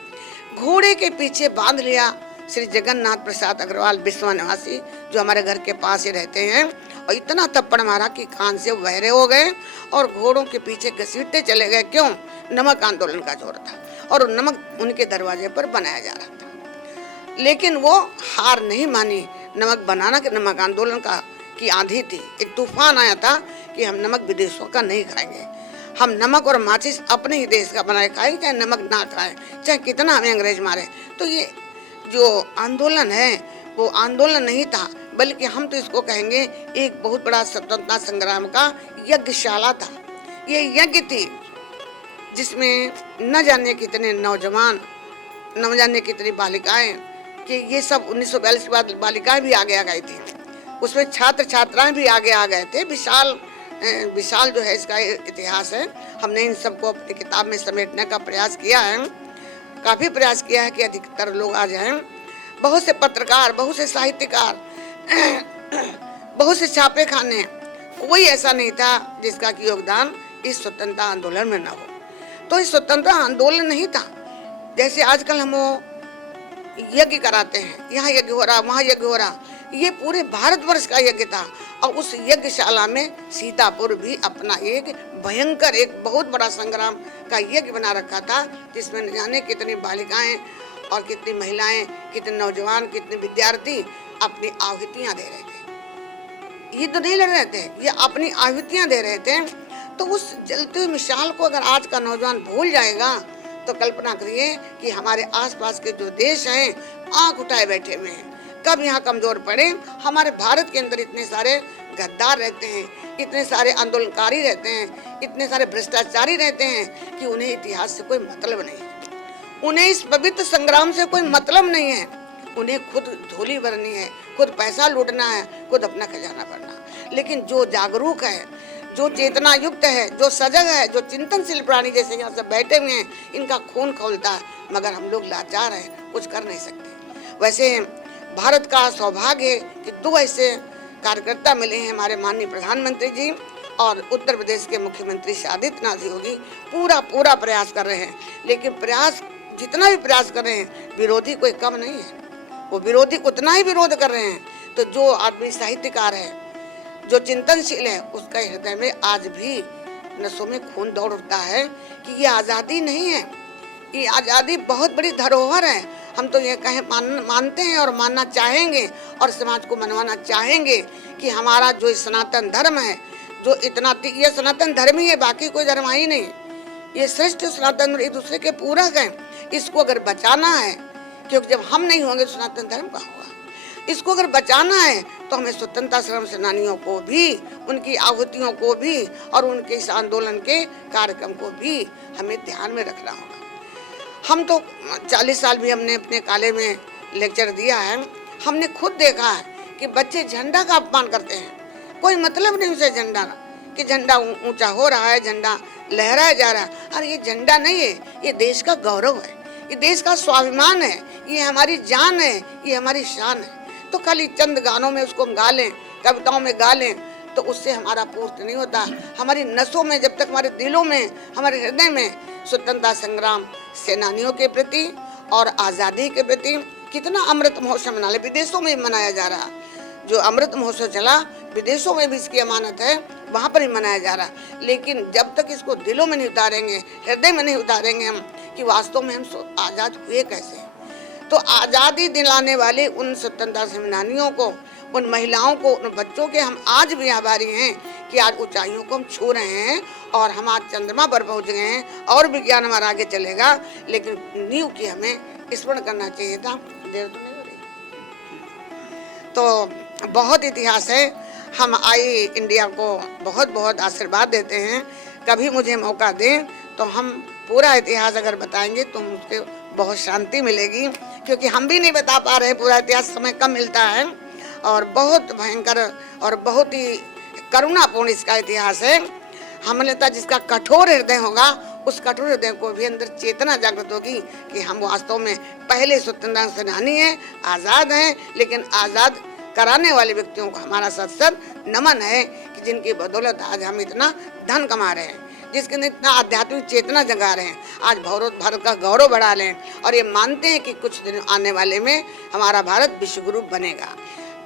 घोड़े के पीछे बांध लिया श्री जगन्नाथ प्रसाद अग्रवाल बिस्वा निवासी, जो हमारे घर के पास ही रहते हैं, और इतना थप्पड़ मारा कि कान से बहरे हो गए और घोड़ों के पीछे घसीटते चले गए। क्यों? नमक आंदोलन का जोर था और नमक उनके दरवाजे पर बनाया जा रहा था, लेकिन वो हार नहीं मानी। नमक बनाना के नमक आंदोलन का की आंधी थी, एक तूफान आया था कि हम नमक विदेशों का नहीं खाएंगे, हम नमक और माचिस अपने ही देश का बनाए खाएंगे, चाहे नमक ना खाएं, चाहे कितना हमें अंग्रेज मारे। तो ये जो आंदोलन है वो आंदोलन नहीं था, बल्कि हम तो इसको कहेंगे एक बहुत बड़ा स्वतंत्रता संग्राम का यज्ञशाला था। ये यज्ञ थी जिसमें न जाने कितने नौजवान, न जाने कितनी बालिकाएं, कि ये सब 1942 के बाद बालिकाएं भी आगे आ गई थी, उसमें छात्र छात्राएं भी आगे आ गए थे। विशाल जो है इसका इतिहास है। हमने इन सबको अपनी किताब में समेटने का प्रयास किया है, काफ़ी प्रयास किया है कि अधिकतर लोग आ जाएं। बहुत से पत्रकार, बहुत से साहित्यकार, बहुत से छापे खाने, कोई ऐसा नहीं था जिसका कि योगदान इस स्वतंत्रता आंदोलन में न हो। तो इस स्वतंत्रता आंदोलन नहीं था जैसे आजकल हम वो यज्ञ कराते हैं, यहाँ यज्ञ हो रहा, वहाँ यज्ञ हो रहा। ये पूरे भारतवर्ष का यज्ञ था, और उस यज्ञशाला में सीतापुर भी अपना एक भयंकर, एक बहुत बड़ा संग्राम का यज्ञ बना रखा था, जिसमें न जाने कितनी बालिकाएं और कितनी महिलाएं, कितने नौजवान, कितने विद्यार्थी अपनी आहुतियां दे रहे थे। ये तो नहीं लड़ रहे थे, ये अपनी आहुतियां दे रहे थे। तो उस जलते हुए मिसाल को अगर आज का नौजवान भूल जाएगा तो कल्पना करिए कि हमारे आसपास के जो देश हैं आंख उठाए बैठे हुए हैं, कब यहाँ कमजोर पड़े। हमारे भारत के अंदर इतने सारे गद्दार रहते हैं, इतने सारे आंदोलनकारी रहते हैं, इतने सारे भ्रष्टाचारी रहते हैं कि उन्हें इतिहास से कोई मतलब नहीं है, उन्हें इस पवित्र संग्राम से कोई मतलब नहीं है। उन्हें खुद धूली भरनी है, खुद पैसा लूटना है, खुद अपना खजाना भरना। लेकिन जो जागरूक है, जो चेतना युक्त है, जो सजग है, जो चिंतनशील प्राणी जैसे यहाँ सब बैठे हुए हैं, इनका खून खौलता है, मगर हम लोग लाचार हैं, कुछ कर नहीं सकते। वैसे भारत का सौभाग्य है कि दो ऐसे कार्यकर्ता मिले हैं, हमारे माननीय प्रधानमंत्री जी और उत्तर प्रदेश के मुख्यमंत्री आदित्यनाथ योगी। पूरा प्रयास कर रहे हैं, लेकिन प्रयास जितना भी प्रयास कर रहे हैं, विरोधी कोई कम नहीं है, वो विरोधी उतना ही विरोध कर रहे हैं। तो जो आदमी साहित्यकार है, जो चिंतनशील है, उसका हृदय में आज भी नसों में खून दौड़ उठता है कि ये आज़ादी नहीं है, ये आज़ादी बहुत बड़ी धरोहर है। हम तो ये मानते हैं और मानना चाहेंगे और समाज को मनवाना चाहेंगे कि हमारा जो सनातन धर्म है, जो इतना, ये सनातन धर्म ही है, बाकी कोई धर्म ही नहीं। ये श्रेष्ठ सनातन एक दूसरे के पूरक हैं, इसको अगर बचाना है, क्योंकि जब हम नहीं होंगे सनातन धर्म कहाँ होगा। इसको अगर बचाना है तो हमें स्वतंत्रता संग्राम सेनानियों को भी, उनकी आहुतियों को भी और उनके इस आंदोलन के कार्यक्रम को भी हमें ध्यान में रखना होगा। हम तो 40 साल भी हमने अपने काले में लेक्चर दिया है, हमने खुद देखा है कि बच्चे झंडा का अपमान करते हैं, कोई मतलब नहीं उसे झंडा कि झंडा ऊंचा हो रहा है, झंडा लहराया जा रहा है। अरे ये झंडा नहीं है, ये देश का गौरव है, ये देश का स्वाभिमान है, ये हमारी जान है, ये हमारी शान है। तो खाली चंद गानों में उसको हम गा लें, कविताओं में गा लें, तो उससे हमारा पूर्ति नहीं होता। हमारी नसों में, जब तक हमारे दिलों में, हमारे हृदय में स्वतंत्रता संग्राम सेनानियों के प्रति और आज़ादी के प्रति कितना अमृत महोत्सव मना ले, विदेशों में मनाया जा रहा, जो अमृत महोत्सव चला विदेशों में भी इसकी अमानत है, वहाँ पर ही मनाया जा रहा। लेकिन जब तक इसको दिलों में नहीं उतारेंगे, हृदय में नहीं उतारेंगे हम कि वास्तव में हम आज़ाद हुए कैसे, तो आज़ादी दिलाने वाले उन स्वतंत्रता सेनानियों को, उन महिलाओं को, उन बच्चों के हम आज भी आभारी हैं कि आज ऊंचाइयों को हम छू रहे हैं और हम आज चंद्रमा पर पहुंच गए हैं और विज्ञान हमारा आगे चलेगा। लेकिन नींव की हमें स्मरण करना चाहिए था। देर तो नहीं हो रही। तो बहुत इतिहास है। हम आई इंडिया को बहुत बहुत आशीर्वाद देते हैं। कभी मुझे मौका दें तो हम पूरा इतिहास अगर बताएंगे तो मुझे बहुत शांति मिलेगी, क्योंकि हम भी नहीं बता पा रहे पूरा इतिहास, समय कम मिलता है और बहुत भयंकर और बहुत ही करुणापूर्ण इसका इतिहास है। हमें लगता है जिसका कठोर हृदय होगा, उस कठोर हृदय को भी अंदर चेतना जागृत होगी कि हम वास्तव में पहले स्वतंत्रता सेनानी हैं, आज़ाद हैं। लेकिन आज़ाद कराने वाले व्यक्तियों को हमारा सत नमन है कि जिनकी बदौलत आज हम इतना धन कमा रहे हैं, जिसके अंदर इतना आध्यात्मिक चेतना जगा रहे हैं, आज भारत का गौरव बढ़ा लें और ये मानते हैं कि कुछ दिन आने वाले में हमारा भारत विश्व गुरु बनेगा।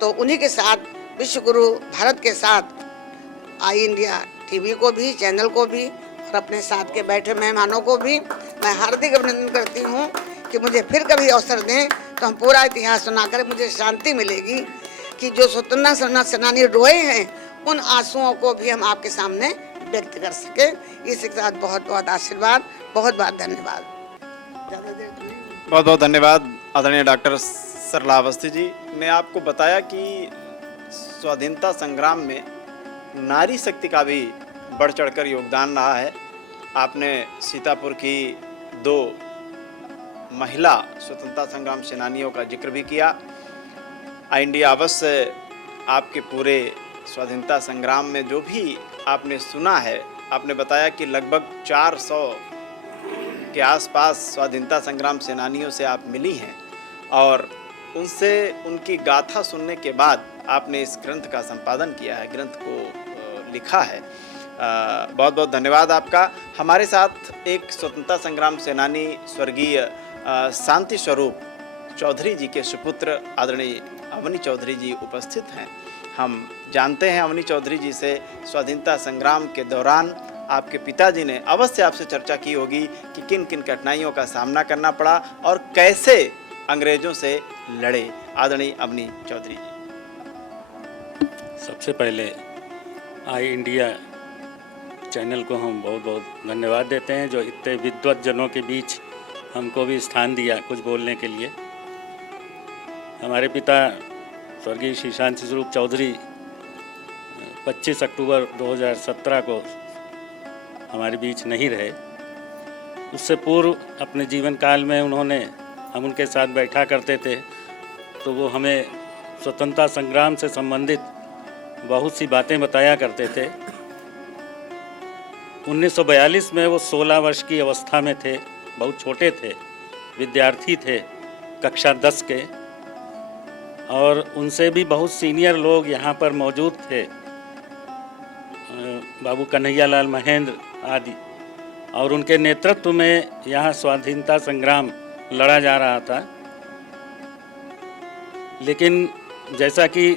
तो उन्हीं के साथ, विश्व गुरु भारत के साथ आई इंडिया टीवी को भी, चैनल को भी और अपने साथ के बैठे मेहमानों को भी मैं हार्दिक अभिनंदन करती हूँ कि मुझे फिर कभी अवसर दें तो हम पूरा इतिहास सुनाकर मुझे शांति मिलेगी कि जो स्वतंत्रता सेनानी रोए हैं उन आंसुओं को भी हम आपके सामने व्यक्त कर सके। इसके साथ बहुत बहुत आशीर्वाद, बहुत बहुत धन्यवाद। ज़्यादा देर तो नहीं। बहुत बहुत धन्यवाद आदरणीय डॉक्टर सरला अवस्थी जी ने आपको बताया कि स्वाधीनता संग्राम में नारी शक्ति का भी बढ़ चढ़कर योगदान रहा है। आपने सीतापुर की 2 महिला स्वतंत्रता संग्राम सेनानियों का जिक्र भी किया। आई इंडिया अवश्य आपके पूरे स्वाधीनता संग्राम में जो भी आपने सुना है, आपने बताया कि लगभग 400 के आसपास स्वाधीनता संग्राम सेनानियों से आप मिली हैं और उनसे उनकी गाथा सुनने के बाद आपने इस ग्रंथ का संपादन किया है, ग्रंथ को लिखा है। बहुत बहुत धन्यवाद आपका। हमारे साथ एक स्वतंत्रता संग्राम सेनानी स्वर्गीय शांति स्वरूप चौधरी जी के सुपुत्र आदरणीय अवनी चौधरी जी उपस्थित हैं। हम जानते हैं अवनी चौधरी जी से स्वाधीनता संग्राम के दौरान आपके पिताजी ने अवश्य आपसे चर्चा की होगी कि किन किन कठिनाइयों का सामना करना पड़ा और कैसे अंग्रेजों से लड़े। आदरणीय अवनी चौधरी जी, सबसे पहले आई इंडिया चैनल को हम बहुत बहुत धन्यवाद देते हैं जो इतने विद्वत जनों के बीच हमको भी स्थान दिया कुछ बोलने के लिए। हमारे पिता स्वर्गीय श्री शांति स्वरूप चौधरी 25 अक्टूबर 2017 को हमारे बीच नहीं रहे। उससे पूर्व अपने जीवन काल में उन्होंने, हम उनके साथ बैठा करते थे तो वो हमें स्वतंत्रता संग्राम से संबंधित बहुत सी बातें बताया करते थे। 1942 में वो 16 वर्ष की अवस्था में थे, बहुत छोटे थे, विद्यार्थी थे, कक्षा 10 के, और उनसे भी बहुत सीनियर लोग यहाँ पर मौजूद थे, बाबू कन्हैयालाल महेंद्र आदि, और उनके नेतृत्व में यहाँ स्वाधीनता संग्राम लड़ा जा रहा था। लेकिन जैसा कि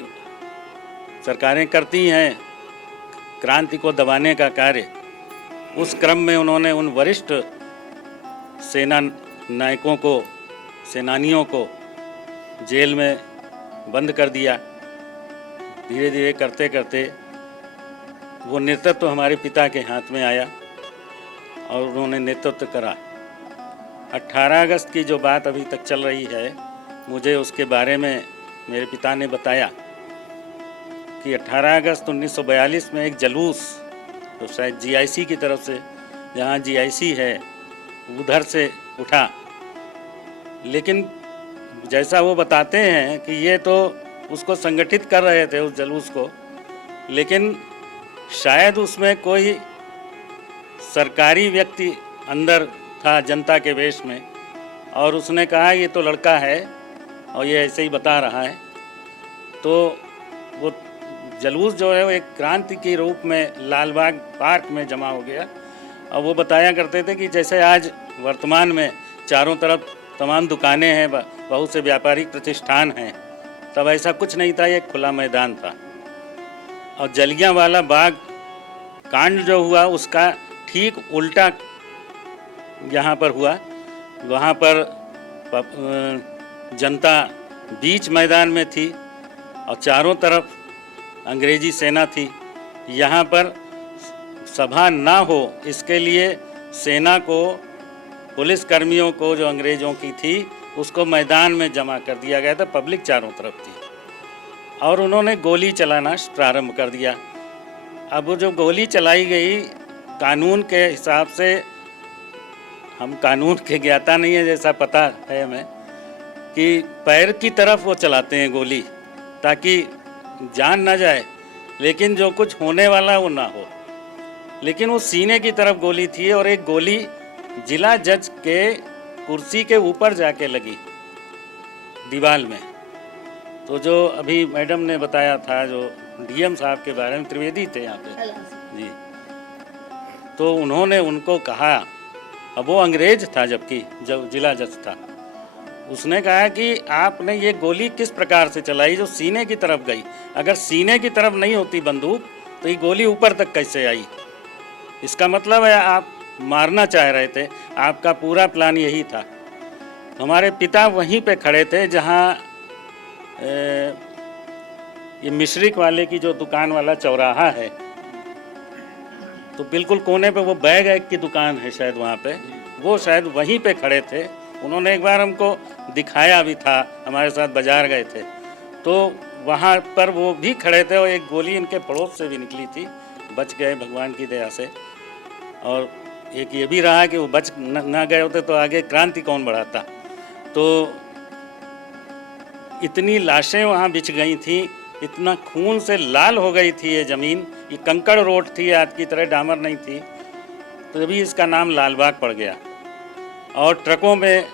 सरकारें करती हैं क्रांति को दबाने का कार्य, उस क्रम में उन्होंने उन वरिष्ठ सेना नायकों को, सेनानियों को जेल में बंद कर दिया। धीरे धीरे करते करते वो नेतृत्व हमारे पिता के हाथ में आया और उन्होंने नेतृत्व करा। 18 अगस्त की जो बात अभी तक चल रही है, मुझे उसके बारे में मेरे पिता ने बताया कि 18 अगस्त 1942 में एक जुलूस, तो शायद जीआईसी की तरफ से, जहाँ जीआईसी है उधर से उठा। लेकिन जैसा वो बताते हैं कि ये तो उसको संगठित कर रहे थे उस जुलूस को, लेकिन शायद उसमें कोई सरकारी व्यक्ति अंदर था जनता के वेश में, और उसने कहा ये तो लड़का है और ये ऐसे ही बता रहा है। तो वो जलूस जो है वो एक क्रांति के रूप में लालबाग पार्क में जमा हो गया। और वो बताया करते थे कि जैसे आज वर्तमान में चारों तरफ तमाम दुकानें हैं, बहुत से व्यापारिक प्रतिष्ठान हैं, तब ऐसा कुछ नहीं था, ये एक खुला मैदान था। और जलियांवाला बाग कांड जो हुआ उसका ठीक उल्टा यहाँ पर हुआ। वहाँ पर जनता बीच मैदान में थी और चारों तरफ अंग्रेजी सेना थी। यहाँ पर सभा ना हो इसके लिए सेना को, पुलिस कर्मियों को जो अंग्रेज़ों की थी उसको मैदान में जमा कर दिया गया था। पब्लिक चारों तरफ थी और उन्होंने गोली चलाना प्रारंभ कर दिया। अब वो जो गोली चलाई गई, कानून के हिसाब से, हम कानून के ज्ञाता नहीं है, जैसा पता है हमें कि पैर की तरफ वो चलाते हैं गोली ताकि जान ना जाए, लेकिन जो कुछ होने वाला वो ना हो। लेकिन वो सीने की तरफ गोली थी और एक गोली जिला जज के कुर्सी के ऊपर जाके लगी दीवार में। तो जो अभी मैडम ने बताया था, जो डीएम साहब के बारे में, त्रिवेदी थे यहाँ पे जी, तो उन्होंने उनको कहा, अब वो अंग्रेज था जबकि जब जिला जज था, उसने कहा कि आपने ये गोली किस प्रकार से चलाई जो सीने की तरफ गई। अगर सीने की तरफ नहीं होती बंदूक तो ये गोली ऊपर तक कैसे आई। इसका मतलब है आप मारना चाह रहे थे, आपका पूरा प्लान यही था। हमारे पिता वहीं पे खड़े थे जहाँ ये मिश्रिक वाले की जो दुकान वाला चौराहा है, तो बिल्कुल कोने पे वो बैग एक की दुकान है शायद, वहाँ पे वो शायद वहीं पे खड़े थे। उन्होंने एक बार हमको दिखाया भी था, हमारे साथ बाजार गए थे, तो वहाँ पर वो भी खड़े थे और एक गोली इनके पड़ोस से भी निकली थी, बच गए भगवान की दया से। और एक ये भी रहा कि वो बच ना गए होते तो आगे क्रांति कौन बढ़ाता। तो इतनी लाशें वहाँ बिछ गई थी, इतना खून से लाल हो गई थी ये ज़मीन। ये कंकड़ रोड थी, आज की तरह डामर नहीं थी, तो तभी इसका नाम लालबाग पड़ गया। और ट्रकों में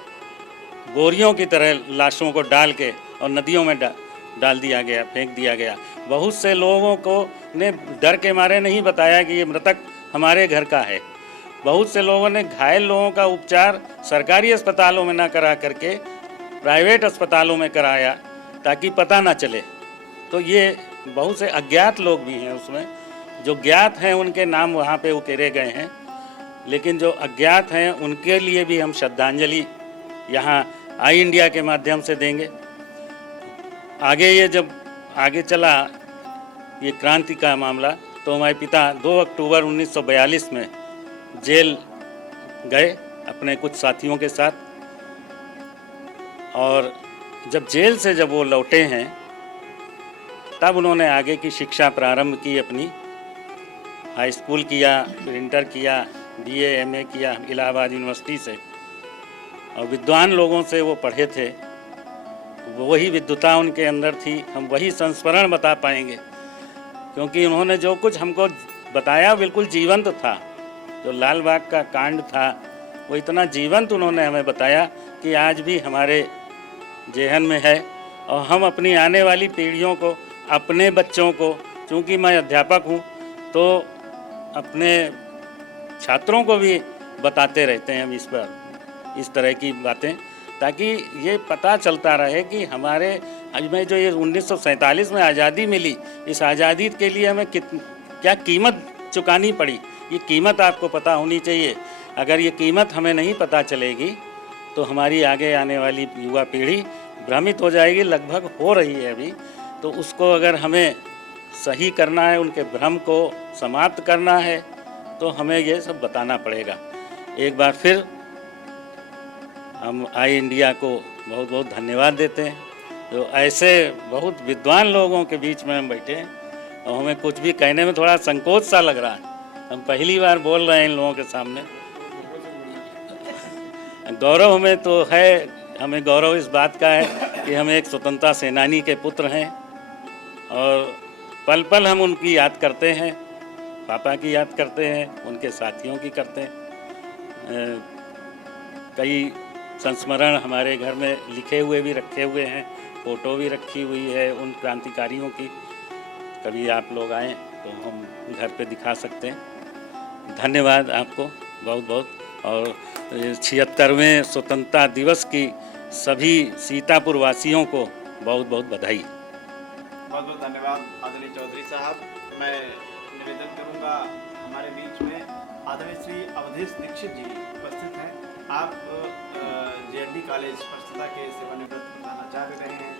बोरियों की तरह लाशों को डाल के और नदियों में डाल दिया गया, फेंक दिया गया। बहुत से लोगों को ने डर के मारे नहीं बताया कि ये मृतक हमारे घर का है। बहुत से लोगों ने घायल लोगों का उपचार सरकारी अस्पतालों में ना करा करके प्राइवेट अस्पतालों में कराया ताकि पता ना चले। तो ये बहुत से अज्ञात लोग भी हैं उसमें, जो ज्ञात हैं उनके नाम वहाँ पे उकेरे गए हैं, लेकिन जो अज्ञात हैं उनके लिए भी हम श्रद्धांजलि यहाँ आई इंडिया के माध्यम से देंगे। आगे ये जब आगे चला ये क्रांति का मामला, तो हमारे पिता 2 अक्टूबर 1942 में जेल गए अपने कुछ साथियों के साथ। और जब वो लौटे हैं तब उन्होंने आगे की शिक्षा प्रारंभ की अपनी। हाई स्कूल किया, फिर इंटर किया, बीए एमए किया इलाहाबाद यूनिवर्सिटी से, और विद्वान लोगों से वो पढ़े थे। वही विद्वता उनके अंदर थी, हम वही संस्मरण बता पाएंगे, क्योंकि उन्होंने जो कुछ हमको बताया बिल्कुल जीवंत था। जो लाल बाग का कांड था वो इतना जीवंत उन्होंने हमें बताया कि आज भी हमारे जेहन में है। और हम अपनी आने वाली पीढ़ियों को, अपने बच्चों को, चूँकि मैं अध्यापक हूँ तो अपने छात्रों को भी बताते रहते हैं हम इस तरह की बातें, ताकि ये पता चलता रहे कि हमारे आज में जो ये 1947 में आज़ादी मिली, इस आज़ादी के लिए हमें क्या कीमत चुकानी पड़ी, ये कीमत आपको पता होनी चाहिए। अगर ये कीमत हमें नहीं पता चलेगी तो हमारी आगे आने वाली युवा पीढ़ी भ्रमित हो जाएगी, लगभग हो रही है अभी। तो उसको अगर हमें सही करना है, उनके भ्रम को समाप्त करना है, तो हमें ये सब बताना पड़ेगा। एक बार फिर हम आई इंडिया को बहुत बहुत धन्यवाद देते हैं, जो ऐसे बहुत विद्वान लोगों के बीच में हम बैठे हैं और हमें कुछ भी कहने में थोड़ा संकोच सा लग रहा है। हम पहली बार बोल रहे हैं इन लोगों के सामने। गौरव हमें तो है, हमें गौरव इस बात का है कि हम एक स्वतंत्रता सेनानी के पुत्र हैं और पल पल हम उनकी याद करते हैं। पापा की याद करते हैं, उनके साथियों की करते हैं। कई संस्मरण हमारे घर में लिखे हुए भी रखे हुए हैं, फ़ोटो भी रखी हुई है उन क्रांतिकारियों की। कभी आप लोग आएँ तो हम घर पे दिखा सकते हैं। धन्यवाद आपको बहुत बहुत। और 76वें स्वतंत्रता दिवस की सभी सीतापुर वासियों को बहुत बहुत बधाई। बहुत बहुत धन्यवाद आदरणीय चौधरी साहब। मैं निवेदन करूंगा, हमारे बीच में आदरणीय श्री अवधेश दीक्षित जी उपस्थित हैं। आप JND कॉलेज परसदा के सेवानिवृत्त प्रधानाचार्य रहे हैं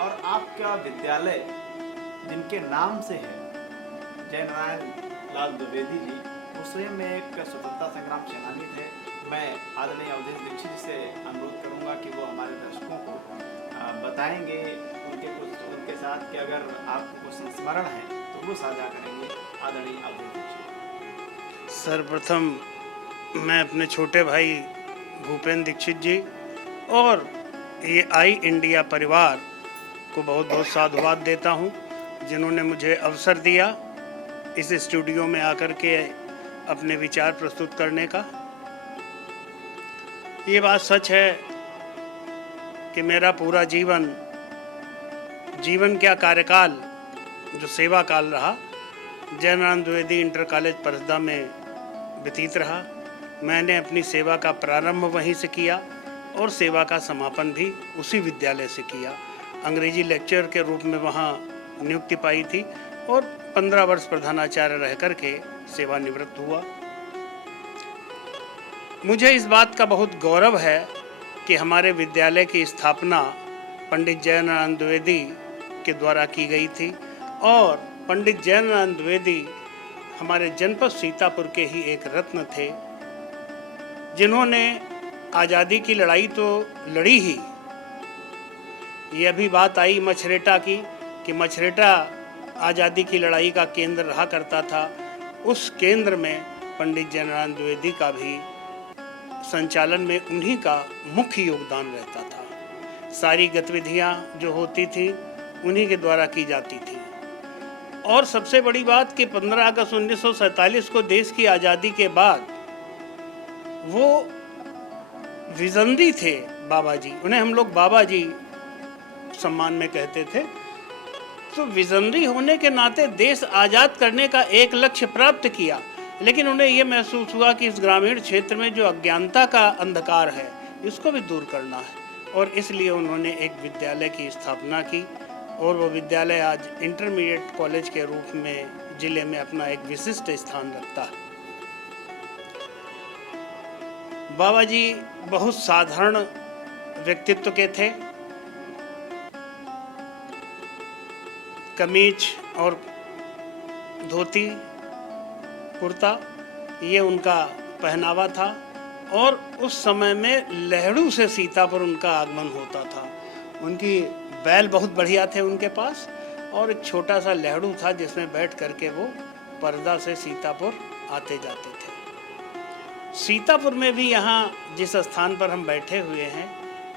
और आपका विद्यालय जिनके नाम से है, जयनारायण लाल द्विवेदी जी, वो स्वयं में एक स्वतंत्रता संग्राम सेनानी थे। मैं आदरणीय अवधेश दीक्षित जी से अनुरोध करूंगा कि वो हमारे दर्शकों को बताएंगे उनके साथ कि अगर आपको कुछ संस्मरण है तो वो साझा करेंगे। आदरणीय अवधेश दीक्षित। सर्वप्रथम मैं अपने छोटे भाई भूपेंद्र दीक्षित जी और ये आई इंडिया परिवार को बहुत बहुत साधुवाद देता हूँ, जिन्होंने मुझे अवसर दिया इस स्टूडियो में आकर के अपने विचार प्रस्तुत करने का। ये बात सच है कि मेरा पूरा जीवन क्या कार्यकाल जो सेवा काल रहा, जयनारायण द्विवेदी इंटर कॉलेज परसदा में व्यतीत रहा। मैंने अपनी सेवा का प्रारंभ वहीं से किया और सेवा का समापन भी उसी विद्यालय से किया। अंग्रेजी लेक्चर के रूप में वहाँ नियुक्ति पाई थी और 15 वर्ष प्रधानाचार्य रह कर के सेवानिवृत्त हुआ। मुझे इस बात का बहुत गौरव है कि हमारे विद्यालय की स्थापना पंडित जयनारायण द्विवेदी के द्वारा की गई थी और पंडित जयनारायण द्विवेदी हमारे जनपद सीतापुर के ही एक रत्न थे, जिन्होंने आज़ादी की लड़ाई तो लड़ी ही। यह भी बात आई मछरेटा की कि मछरेटा आज़ादी की लड़ाई का केंद्र रहा करता था। उस केंद्र में पंडित जयनारायण द्विवेदी का भी संचालन में उन्हीं का मुख्य योगदान रहता था। सारी गतिविधियां जो होती थी उन्हीं के द्वारा की जाती थी। और सबसे बड़ी बात कि 15 अगस्त 1947 को देश की आज़ादी के बाद वो विजनरी थे बाबा जी, उन्हें हम लोग बाबा जी सम्मान में कहते थे। तो विजनरी होने के नाते देश आज़ाद करने का एक लक्ष्य प्राप्त किया, लेकिन उन्हें यह महसूस हुआ कि इस ग्रामीण क्षेत्र में जो अज्ञानता का अंधकार है इसको भी दूर करना है, और इसलिए उन्होंने एक विद्यालय की स्थापना की और वो विद्यालय आज इंटरमीडिएट कॉलेज के रूप में जिले में अपना एक विशिष्ट स्थान रखता है। बाबा जी बहुत साधारण व्यक्तित्व के थे। कमीज और धोती कुर्ता ये उनका पहनावा था, और उस समय में लहड़ू से सीतापुर उनका आगमन होता था। उनकी बैल बहुत बढ़िया थे उनके पास, और एक छोटा सा लहड़ू था जिसमें बैठ करके वो परदा से सीतापुर आते जाते थे। सीतापुर में भी यहाँ जिस स्थान पर हम बैठे हुए हैं,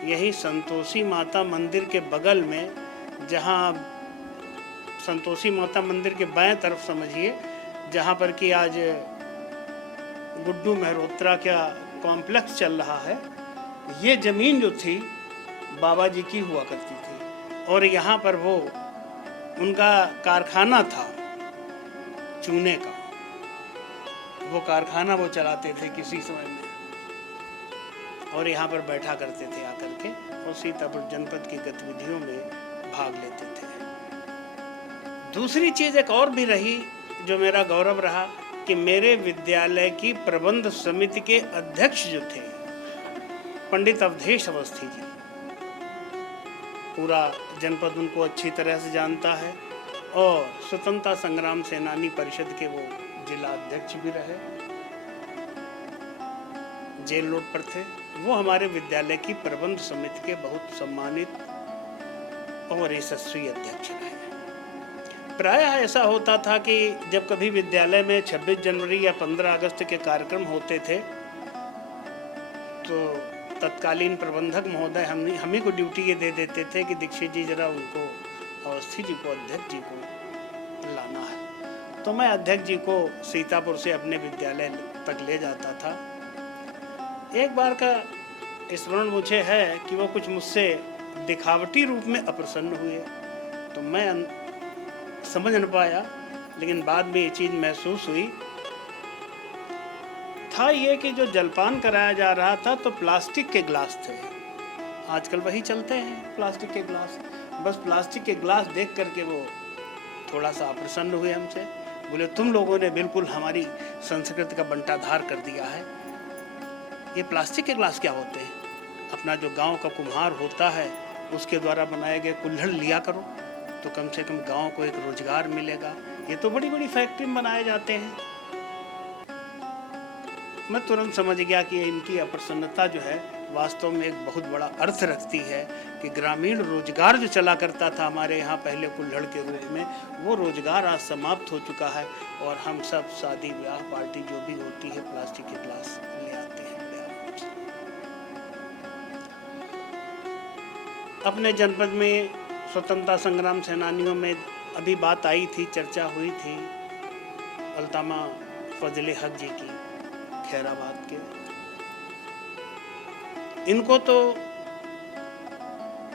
यही संतोषी माता मंदिर के बगल में, जहाँ संतोषी माता मंदिर के बाएं तरफ समझिए, जहाँ पर कि आज गुड्डू मेहरोत्रा का कॉम्प्लेक्स चल रहा है, ये ज़मीन जो थी बाबा जी की हुआ करती थी, और यहाँ पर वो उनका कारखाना था चूने का। वो कारखाना वो चलाते थे किसी समय में, और यहाँ पर बैठा करते थे आकर के, और सीतापुर जनपद की गतिविधियों में भाग लेते थे। दूसरी चीज़ एक और भी रही जो मेरा गौरव रहा कि मेरे विद्यालय की प्रबंध समिति के अध्यक्ष जो थे पंडित अवधेश अवस्थी जी, पूरा जनपद उनको अच्छी तरह से जानता है, और स्वतंत्रता संग्राम सेनानी परिषद के वो जिला अध्यक्ष भी रहे, जेल रोड पर थे। वो हमारे विद्यालय की प्रबंध समिति के बहुत सम्मानित और यशस्वी अध्यक्ष रहे। प्रायः ऐसा होता था कि जब कभी विद्यालय में 26 जनवरी या 15 अगस्त के कार्यक्रम होते थे, तो तत्कालीन प्रबंधक महोदय हम ही को ड्यूटी ये दे देते थे कि दीक्षित जी जरा उनको अवस्थी जी को, अध्यक्ष जी को लाना है। तो मैं अध्यक्ष जी को सीतापुर से अपने विद्यालय तक ले जाता था। एक बार का स्मरण मुझे है कि वो कुछ मुझसे दिखावटी रूप में अप्रसन्न हुए, तो मैं समझ न पाया, लेकिन बाद में ये चीज़ महसूस हुई। था ये कि जो जलपान कराया जा रहा था तो प्लास्टिक के ग्लास थे, आजकल वही चलते हैं प्लास्टिक के ग्लास। बस प्लास्टिक के ग्लास देख करके वो थोड़ा सा अप्रसन्न हुए हमसे, बोले तुम लोगों ने बिल्कुल हमारी संस्कृति का बंटाधार कर दिया है। ये प्लास्टिक के ग्लास क्या होते हैं? अपना जो गांव का कुम्हार होता है उसके द्वारा बनाए गए कुल्हड़ लिया करो, तो कम से कम गांव को एक रोजगार मिलेगा। ये तो बड़ी बड़ी फैक्ट्री में बनाए जाते हैं। मैं तुरंत समझ गया कि इनकी अप्रसन्नता जो है वास्तव में एक बहुत बड़ा अर्थ रखती है कि ग्रामीण रोजगार जो चला करता था हमारे यहाँ पहले कुल्हड़ के रूप में, वो रोजगार आज समाप्त हो चुका है और हम सब शादी ब्याह पार्टी जो भी होती है प्लास्टिक के ग्लास ले आते हैं। अपने जनपद में स्वतंत्रता संग्राम सेनानियों में अभी बात आई थी, चर्चा हुई थी अल्तामा फजले हक जी की, खैराबाद के। इनको तो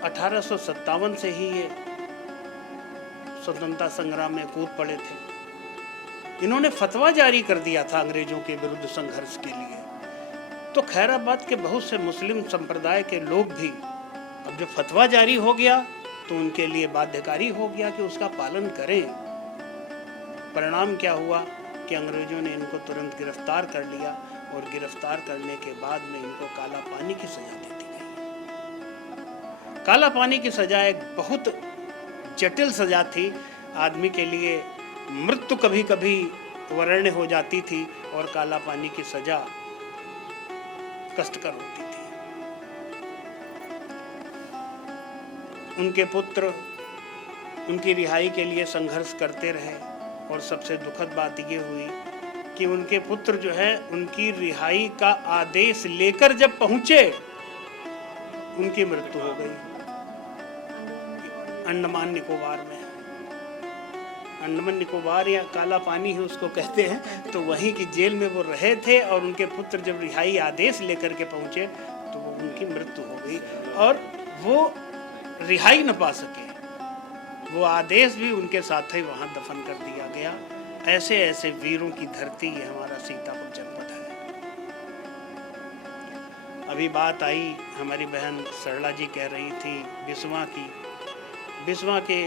1857 से ही ये स्वतंत्रता संग्राम में कूद पड़े थे। इन्होंने फतवा जारी कर दिया था अंग्रेजों के विरुद्ध संघर्ष के लिए। तो खैराबाद के बहुत से मुस्लिम संप्रदाय के लोग भी, अब जब फतवा जारी हो गया तो उनके लिए बाध्यकारी हो गया कि उसका पालन करें। परिणाम क्या हुआ कि अंग्रेजों ने इनको तुरंत गिरफ्तार कर लिया और गिरफ्तार करने के बाद में इनको काला पानी की सजा दे दी गई। काला पानी की सजा एक बहुत जटिल सजा थी। आदमी के लिए मृत्यु कभी कभी वरण्य हो जाती थी और काला पानी की सजा कष्टकर होती थी। उनके पुत्र उनकी रिहाई के लिए संघर्ष करते रहे और सबसे दुखद बात ये हुई कि उनके पुत्र जो है उनकी रिहाई का आदेश लेकर जब पहुंचे उनकी मृत्यु हो गई अंडमान निकोबार में। अंडमान निकोबार या काला पानी ही उसको कहते हैं, तो वहीं की जेल में वो रहे थे और उनके पुत्र जब रिहाई आदेश लेकर के पहुंचे तो वो उनकी मृत्यु हो गई और वो रिहाई न पा सके। वो आदेश भी उनके साथ ही वहां दफन कर दिया गया। ऐसे ऐसे वीरों की धरती ये हमारा सीतापुर जनपद है। अभी बात आई, हमारी बहन सरला जी कह रही थी बिस्वा की। बिस्वा के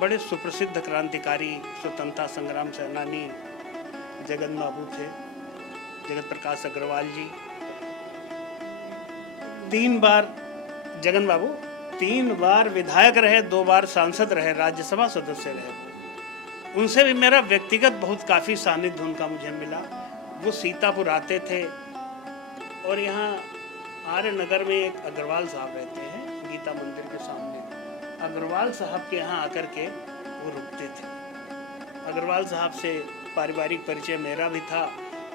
बड़े सुप्रसिद्ध क्रांतिकारी स्वतंत्रता संग्राम सेनानी जगन बाबू थे, जगत प्रकाश अग्रवाल जी। 3 बार जगन बाबू 3 बार विधायक रहे, 2 बार सांसद रहे, राज्यसभा सदस्य रहे। उनसे भी मेरा व्यक्तिगत बहुत काफ़ी सानिध्य उनका मुझे मिला। वो सीतापुर आते थे और यहाँ आर्य नगर में एक अग्रवाल साहब रहते हैं गीता मंदिर के सामने। अग्रवाल साहब के यहाँ आकर के वो रुकते थे। अग्रवाल साहब से पारिवारिक परिचय मेरा भी था,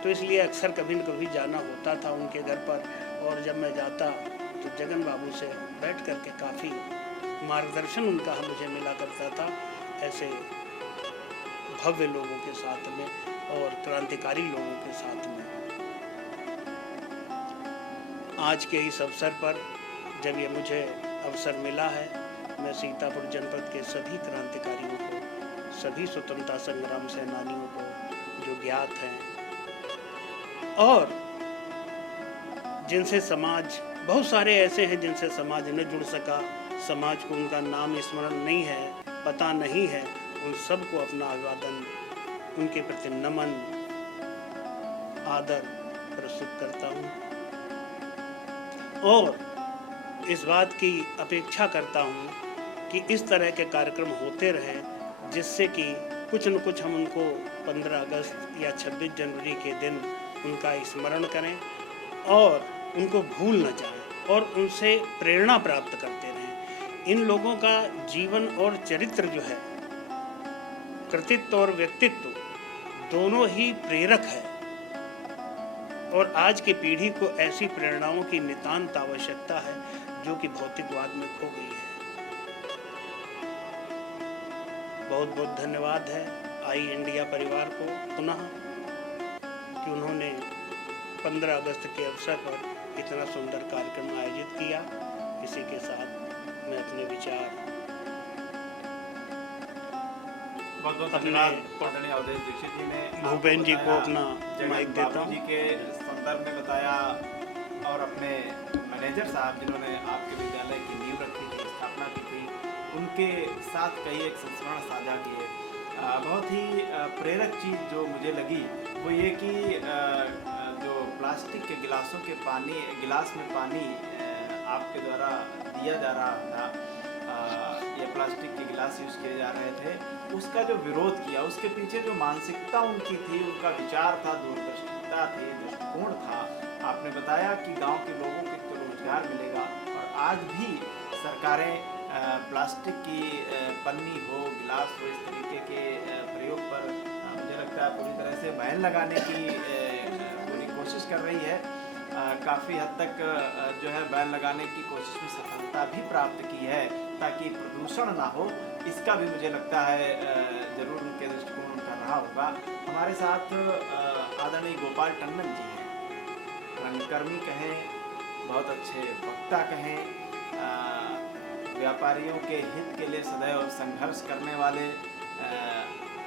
तो इसलिए अक्सर कभी न कभी जाना होता था उनके घर पर। और जब मैं जाता तो जगन बाबू से बैठ करके काफ़ी मार्गदर्शन उनका मुझे मिला करता था, ऐसे भव्य लोगों के साथ में और क्रांतिकारी लोगों के साथ में। आज के इस अवसर पर जब ये मुझे अवसर मिला है, मैं सीतापुर जनपद के सभी क्रांतिकारियों को, सभी स्वतंत्रता संग्राम सेनानियों को जो ज्ञात हैं और जिनसे समाज, बहुत सारे ऐसे हैं जिनसे समाज न जुड़ सका, समाज को उनका नाम स्मरण नहीं है, पता नहीं है, उन सबको अपना अभिवादन, उनके प्रति नमन, आदर प्रस्तुत करता हूँ और इस बात की अपेक्षा करता हूँ कि इस तरह के कार्यक्रम होते रहें जिससे कि कुछ न कुछ हम उनको 15 अगस्त या 26 जनवरी के दिन उनका स्मरण करें और उनको भूल न जाएं और उनसे प्रेरणा प्राप्त करते रहें। इन लोगों का जीवन और चरित्र जो है, कृतित्व और व्यक्तित्व दोनों ही प्रेरक है और आज की पीढ़ी को ऐसी प्रेरणाओं की नितांत आवश्यकता है जो कि भौतिकवाद में खो गई है। बहुत बहुत धन्यवाद है आई इंडिया परिवार को पुनः कि उन्होंने 15 अगस्त के अवसर पर इतना सुंदर कार्यक्रम आयोजित किया। इसी के साथ मैं अपने विचार बहुत बहुत धन्यवाद आदरणीय अवधेश दीक्षित जी ने भूपेन जी को अपना माइक देता हूँ। जी के संदर्भ में बताया और अपने मैनेजर साहब जिन्होंने आपके विद्यालय की नींव रखी थी, स्थापना की थी, उनके साथ कई एक संस्मरण साझा किए। बहुत ही प्रेरक चीज़ जो मुझे लगी वो ये कि जो प्लास्टिक के गिलासों के गिलास में पानी आपके द्वारा दिया जा रहा था, ये प्लास्टिक के गिलास यूज़ किए जा रहे थे, उसका जो विरोध किया, उसके पीछे जो मानसिकता उनकी थी, उनका विचार था, दूरदर्शिता थी, दृष्टिकोण था। आपने बताया कि गांव के लोगों को तो रोजगार मिलेगा और आज भी सरकारें प्लास्टिक की पन्नी हो, गिलास हो, इस तरीके के प्रयोग पर मुझे लगता है पूरी तरह से बैन लगाने की पूरी कोशिश कर रही है। काफ़ी हद तक जो है बैन लगाने की कोशिश में सफलता भी प्राप्त की है ताकि प्रदूषण ना हो। इसका भी मुझे लगता है जरूर उनके दृष्टिकोण उनका रहा होगा। हमारे साथ आदरणीय गोपाल टंडन जी हैं, रंगकर्मी कहें, बहुत अच्छे वक्ता कहें, व्यापारियों के हित के लिए सदैव संघर्ष करने वाले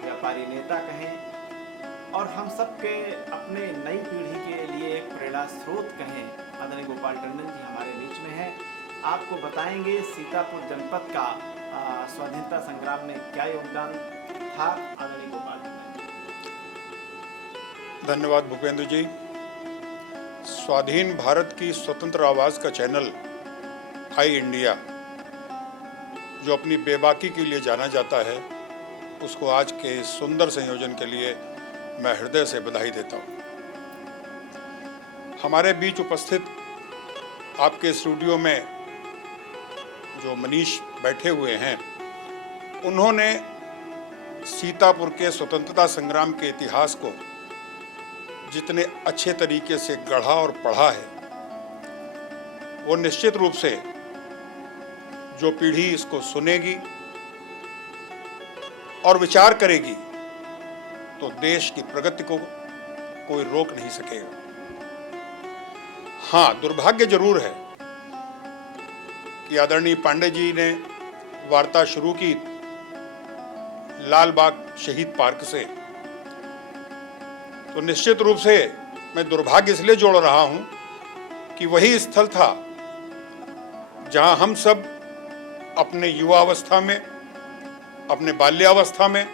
व्यापारी नेता कहें, और हम सबके अपने नई पीढ़ी के लिए एक प्रेरणा स्रोत कहें। आदरणीय गोपाल टंडन जी हमारे बीच में हैं, आपको बताएंगे सीतापुर जनपद का स्वाधीनता संग्राम में क्या योगदान था। आदरणीय गोपाल टंडन जी। धन्यवाद भूपेंद्र जी। स्वाधीन भारत की स्वतंत्र आवाज़ का चैनल आई इंडिया जो अपनी बेबाकी के लिए जाना जाता है, उसको आज के सुंदर संयोजन के लिए मैं हृदय से बधाई देता हूँ। हमारे बीच उपस्थित आपके स्टूडियो में जो मनीष बैठे हुए हैं, उन्होंने सीतापुर के स्वतंत्रता संग्राम के इतिहास को जितने अच्छे तरीके से गढ़ा और पढ़ा है, वो निश्चित रूप से जो पीढ़ी इसको सुनेगी और विचार करेगी तो देश की प्रगति को कोई रोक नहीं सकेगा। हाँ, दुर्भाग्य जरूर है कि आदरणीय पांडे जी ने वार्ता शुरू की लाल बाग शहीद पार्क से, तो निश्चित रूप से मैं दुर्भाग्य इसलिए जोड़ रहा हूं कि वही स्थल था जहां हम सब अपने युवावस्था में, अपने बाल्यावस्था में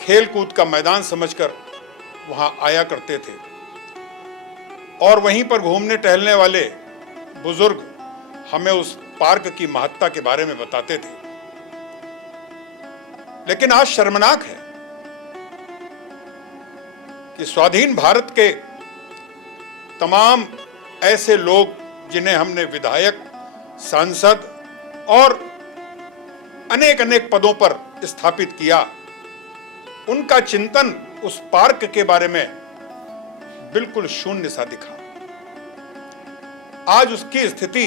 खेल कूद का मैदान समझकर वहां आया करते थे, और वहीं पर घूमने टहलने वाले बुजुर्ग हमें उस पार्क की महत्ता के बारे में बताते थे। लेकिन आज शर्मनाक है कि स्वाधीन भारत के तमाम ऐसे लोग जिन्हें हमने विधायक, सांसद और अनेक अनेक पदों पर स्थापित किया, उनका चिंतन उस पार्क के बारे में बिल्कुल शून्य सा दिखा। आज उसकी स्थिति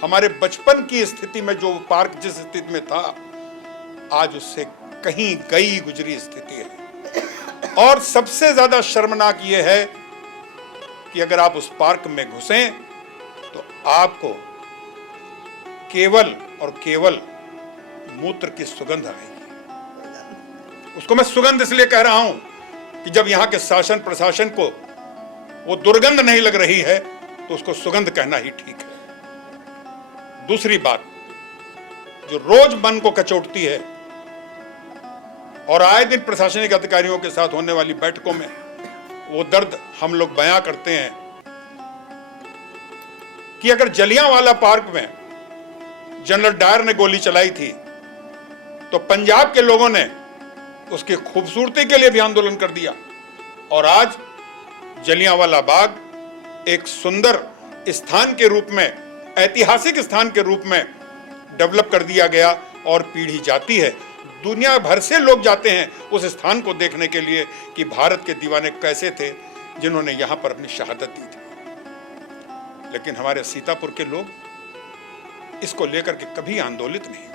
हमारे बचपन की स्थिति में, जो पार्क जिस स्थिति में था, आज उससे कहीं गई गुजरी स्थिति है। और सबसे ज्यादा शर्मनाक यह है कि अगर आप उस पार्क में घुसें तो आपको केवल और केवल मूत्र की सुगंध आएगी। उसको मैं सुगंध इसलिए कह रहा हूं कि जब यहां के शासन प्रशासन को वो दुर्गंध नहीं लग रही है तो उसको सुगंध कहना ही ठीक है। दूसरी बात जो रोज मन को कचोटती है और आए दिन प्रशासनिक अधिकारियों के साथ होने वाली बैठकों में वो दर्द हम लोग बयां करते हैं कि अगर जलियांवाला पार्क में जनरल डायर ने गोली चलाई थी तो पंजाब के लोगों ने उसकी खूबसूरती के लिए भी आंदोलन कर दिया, और आज जलियांवाला बाग एक सुंदर स्थान के रूप में, ऐतिहासिक स्थान के रूप में डेवलप कर दिया गया और पीढ़ी जाती है, दुनिया भर से लोग जाते हैं उस स्थान को देखने के लिए कि भारत के दीवाने कैसे थे जिन्होंने यहां पर अपनी शहादत दी थी। लेकिन हमारे सीतापुर के लोग इसको लेकर के कभी आंदोलित नहीं हुए।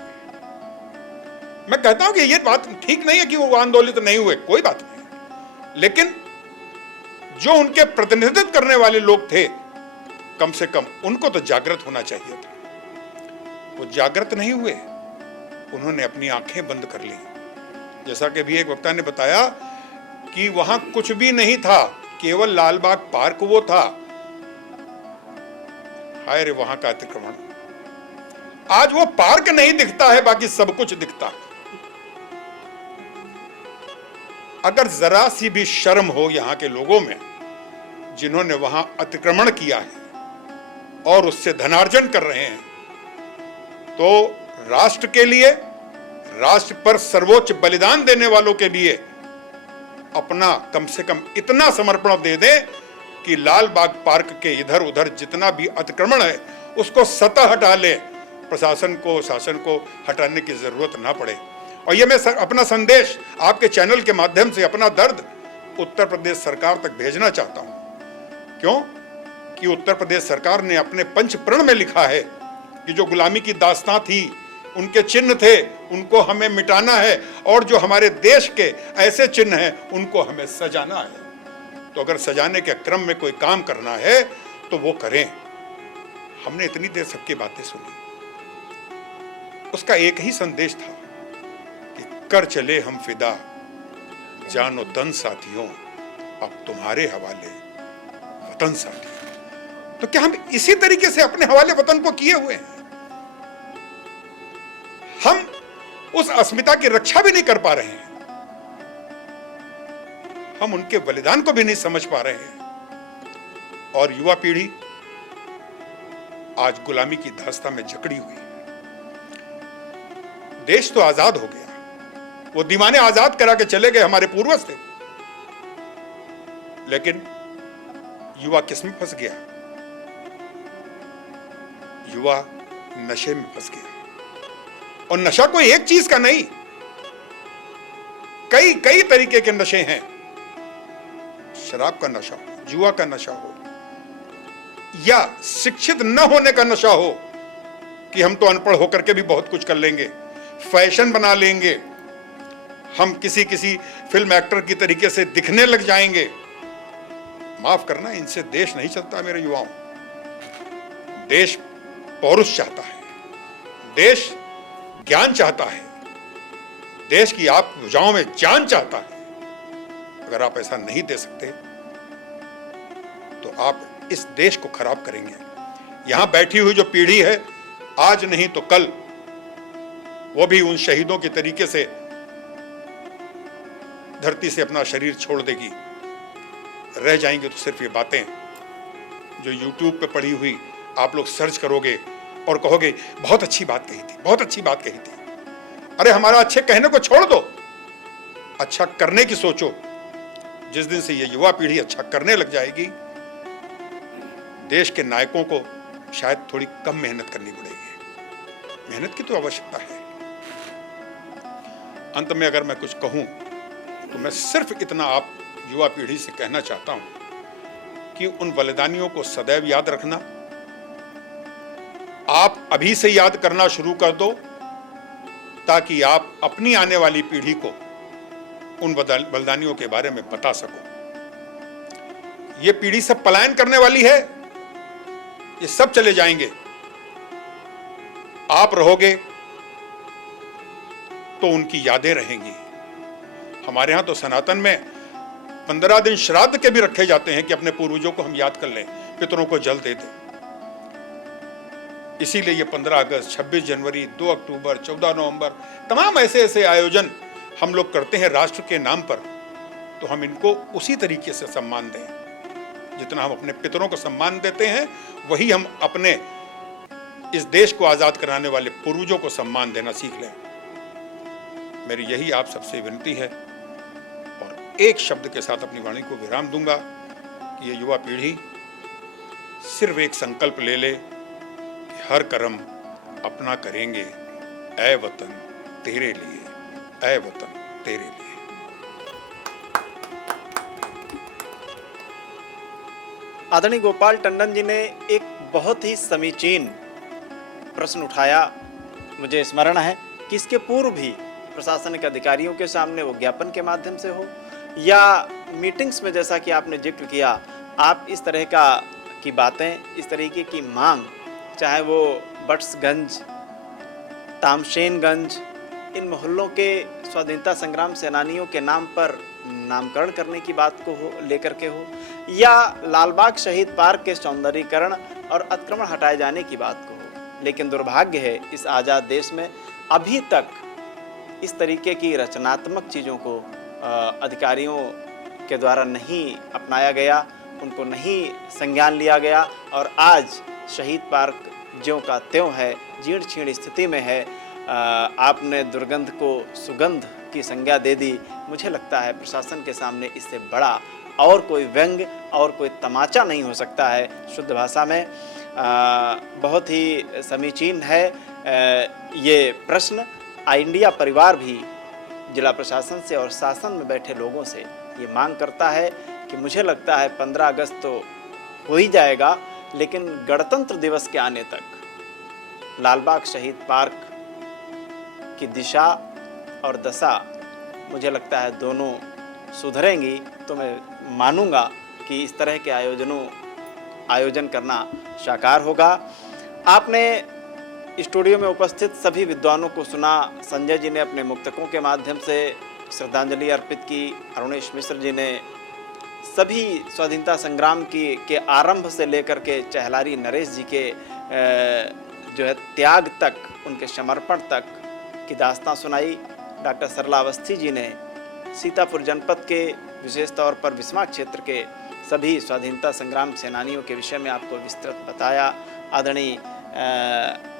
मैं कहता हूं कि ये बात ठीक नहीं है कि वो आंदोलित नहीं हुए, कोई बात नहीं, लेकिन जो उनके प्रतिनिधित्व करने वाले लोग थे कम से कम उनको तो जागृत होना चाहिए था। वो जागृत नहीं हुए, उन्होंने अपनी आंखें बंद कर ली। जैसा कि भी एक वक्ता ने बताया कि वहां कुछ भी नहीं था, केवल लाल बाग पार्क वो था। हाय रे वहां का अतिक्रमण। आज वो पार्क नहीं दिखता है, बाकी सब कुछ दिखता है। अगर जरा सी भी शर्म हो यहां के लोगों में, जिन्होंने वहां अतिक्रमण किया है और उससे धनार्जन कर रहे हैं, तो राष्ट्र के लिए, राष्ट्र पर सर्वोच्च बलिदान देने वालों के लिए अपना कम से कम इतना समर्पण दे दें कि लाल बाग पार्क के इधर उधर जितना भी अतिक्रमण है उसको सतह हटा ले, प्रशासन को, शासन को हटाने की जरूरत ना पड़े। और ये मैं अपना संदेश आपके चैनल के माध्यम से, अपना दर्द उत्तर प्रदेश सरकार तक भेजना चाहता हूं। क्यों कि उत्तर प्रदेश सरकार ने अपने पंचप्रण में लिखा है कि जो गुलामी की दास्तां थी, उनके चिन्ह थे, उनको हमें मिटाना है, और जो हमारे देश के ऐसे चिन्ह हैं उनको हमें सजाना है। तो अगर सजाने के क्रम में कोई काम करना है तो वो करें। हमने इतनी देर सबकी बातें सुनी, उसका एक ही संदेश था कि कर चले हम फिदा, जानो तन साथियों, अब तुम्हारे हवाले वतन साथियों। तो क्या हम इसी तरीके से अपने हवाले वतन को किए हुए हैं? हम उस अस्मिता की रक्षा भी नहीं कर पा रहे हैं, हम उनके बलिदान को भी नहीं समझ पा रहे हैं, और युवा पीढ़ी आज गुलामी की दास्तां में जकड़ी हुई है। देश तो आजाद हो गया, वो दीवाने आजाद करा के चले गए, हमारे पूर्वज थे, लेकिन युवा किस में फंस गया? युवा नशे में फंस गया। और नशा कोई एक चीज का नहीं, कई कई तरीके के नशे हैं। शराब का नशा हो, जुआ का नशा हो, या शिक्षित न होने का नशा हो कि हम तो अनपढ़ होकर के भी बहुत कुछ कर लेंगे, फैशन बना लेंगे, हम किसी किसी फिल्म एक्टर की तरीके से दिखने लग जाएंगे। माफ करना, इनसे देश नहीं चलता मेरे युवाओं। देश पौरुष चाहता है, देश ज्ञान चाहता है, देश की आप भुजाओं में जान चाहता है। अगर आप ऐसा नहीं दे सकते तो आप इस देश को खराब करेंगे। यहां बैठी हुई जो पीढ़ी है, आज नहीं तो कल वो भी उन शहीदों के तरीके से धरती से अपना शरीर छोड़ देगी। रह जाएंगे तो सिर्फ ये बातें जो YouTube पे पड़ी हुई आप लोग सर्च करोगे और कहोगे बहुत अच्छी बात कही थी, बहुत अच्छी बात कही थी। अरे हमारा अच्छे कहने को छोड़ दो, अच्छा करने की सोचो। जिस दिन से ये युवा पीढ़ी अच्छा करने लग जाएगी, देश के नायकों को शायद थोड़ी कम मेहनत करनी पड़ेगी। मेहनत की तो आवश्यकता है। अंत में अगर मैं कुछ कहूं तो मैं सिर्फ इतना आप युवा पीढ़ी से कहना चाहता हूं कि उन बलिदानियों को सदैव याद रखना। आप अभी से याद करना शुरू कर दो ताकि आप अपनी आने वाली पीढ़ी को उन बलिदानियों के बारे में बता सको। ये पीढ़ी सब पलायन करने वाली है, ये सब चले जाएंगे। आप रहोगे तो उनकी यादें रहेंगी। हमारे यहां तो सनातन में 15 दिन श्राद्ध के भी रखे जाते हैं कि अपने पूर्वजों को हम याद कर लें, पितरों को जल दे दें। इसीलिए ये 15 अगस्त, 26 जनवरी, 2 अक्टूबर, 14 नवंबर, तमाम ऐसे ऐसे आयोजन हम लोग करते हैं राष्ट्र के नाम पर। तो हम इनको उसी तरीके से सम्मान दें, जितना हम अपने पितरों को सम्मान देते हैं, वही हम अपने इस देश को आजाद कराने वाले पूर्वजों को सम्मान देना सीख लें। मेरी यही आप सबसे विनती है, और एक शब्द के साथ अपनी वाणी को विराम दूंगा कि ये युवा पीढ़ी सिर्फ एक संकल्प ले ले कि हर कर्म अपना करेंगे, ऐ वतन तेरे लिए, ऐ वतन तेरे लिए। आदरणीय गोपाल टंडन जी ने एक बहुत ही समीचीन प्रश्न उठाया। मुझे स्मरण है कि इसके पूर्व भी प्रशासनिक अधिकारियों के सामने वो ज्ञापन के माध्यम से हो, या मीटिंग्स में जैसा कि आपने जिक्र किया, आप इस तरह की बातें, इस तरीके की मांग, चाहे वो बट्सगंज, तामशेनगंज, इन मोहल्लों के स्वाधीनता संग्राम सेनानियों के नाम पर नामकरण करने की बात को लेकर के हो, या लालबाग शहीद पार्क के सौंदर्यीकरण और अतिक्रमण हटाए जाने की बात को हो, लेकिन दुर्भाग्य है इस आज़ाद देश में अभी तक इस तरीके की रचनात्मक चीज़ों को अधिकारियों के द्वारा नहीं अपनाया गया, उनको नहीं संज्ञान लिया गया, और आज शहीद पार्क ज्यों का त्यों है, जीर्ण छीर्ण स्थिति में है। आपने दुर्गंध को सुगंध की संज्ञा दे दी। मुझे लगता है प्रशासन के सामने इससे बड़ा और कोई व्यंग और कोई तमाचा नहीं हो सकता है। शुद्ध भाषा में बहुत ही समीचीन है ये प्रश्न। आई इंडिया परिवार भी जिला प्रशासन से और शासन में बैठे लोगों से ये मांग करता है कि मुझे लगता है 15 अगस्त तो हो ही जाएगा, लेकिन गणतंत्र दिवस के आने तक लालबाग शहीद पार्क की दिशा और दशा, मुझे लगता है दोनों सुधरेंगी तो मैं मानूंगा कि इस तरह के आयोजन करना साकार होगा। आपने स्टूडियो में उपस्थित सभी विद्वानों को सुना। संजय जी ने अपने मुक्तकों के माध्यम से श्रद्धांजलि अर्पित की, अरुणेश मिश्र जी ने सभी स्वाधीनता संग्राम के आरंभ से लेकर के चहलारी नरेश जी के जो है त्याग तक, उनके समर्पण तक की दास्तां सुनाई। डॉक्टर सरला अवस्थी जी ने सीतापुर जनपद के, विशेष तौर पर बिस्मा क्षेत्र के सभी स्वाधीनता संग्राम सेनानियों के विषय में आपको विस्तृत बताया। आदरणीय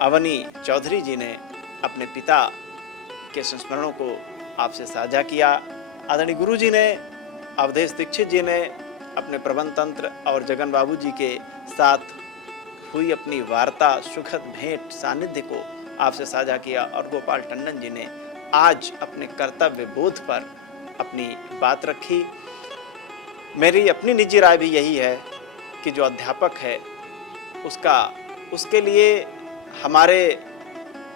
अवनी चौधरी जी ने अपने पिता के संस्मरणों को आपसे साझा किया। आदरणीय गुरु जी ने, अवधेश दीक्षित जी ने अपने प्रबंध तंत्र और जगन बाबू जी के साथ हुई अपनी वार्ता, सुखद भेंट, सानिध्य को आपसे साझा किया। और गोपाल टंडन जी ने आज अपने कर्तव्य बोध पर अपनी बात रखी। मेरी अपनी निजी राय भी यही है कि जो अध्यापक है उसके लिए हमारे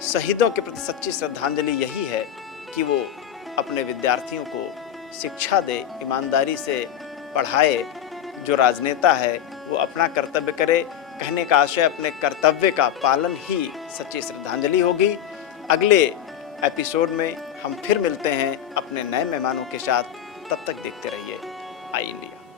शहीदों के प्रति सच्ची श्रद्धांजलि यही है कि वो अपने विद्यार्थियों को शिक्षा दे, ईमानदारी से पढ़ाए। जो राजनेता है वो अपना कर्तव्य करे। कहने का आशय अपने कर्तव्य का पालन ही सच्ची श्रद्धांजलि होगी। अगले एपिसोड में हम फिर मिलते हैं अपने नए मेहमानों के साथ। तब तक देखते रहिए आई इंडिया।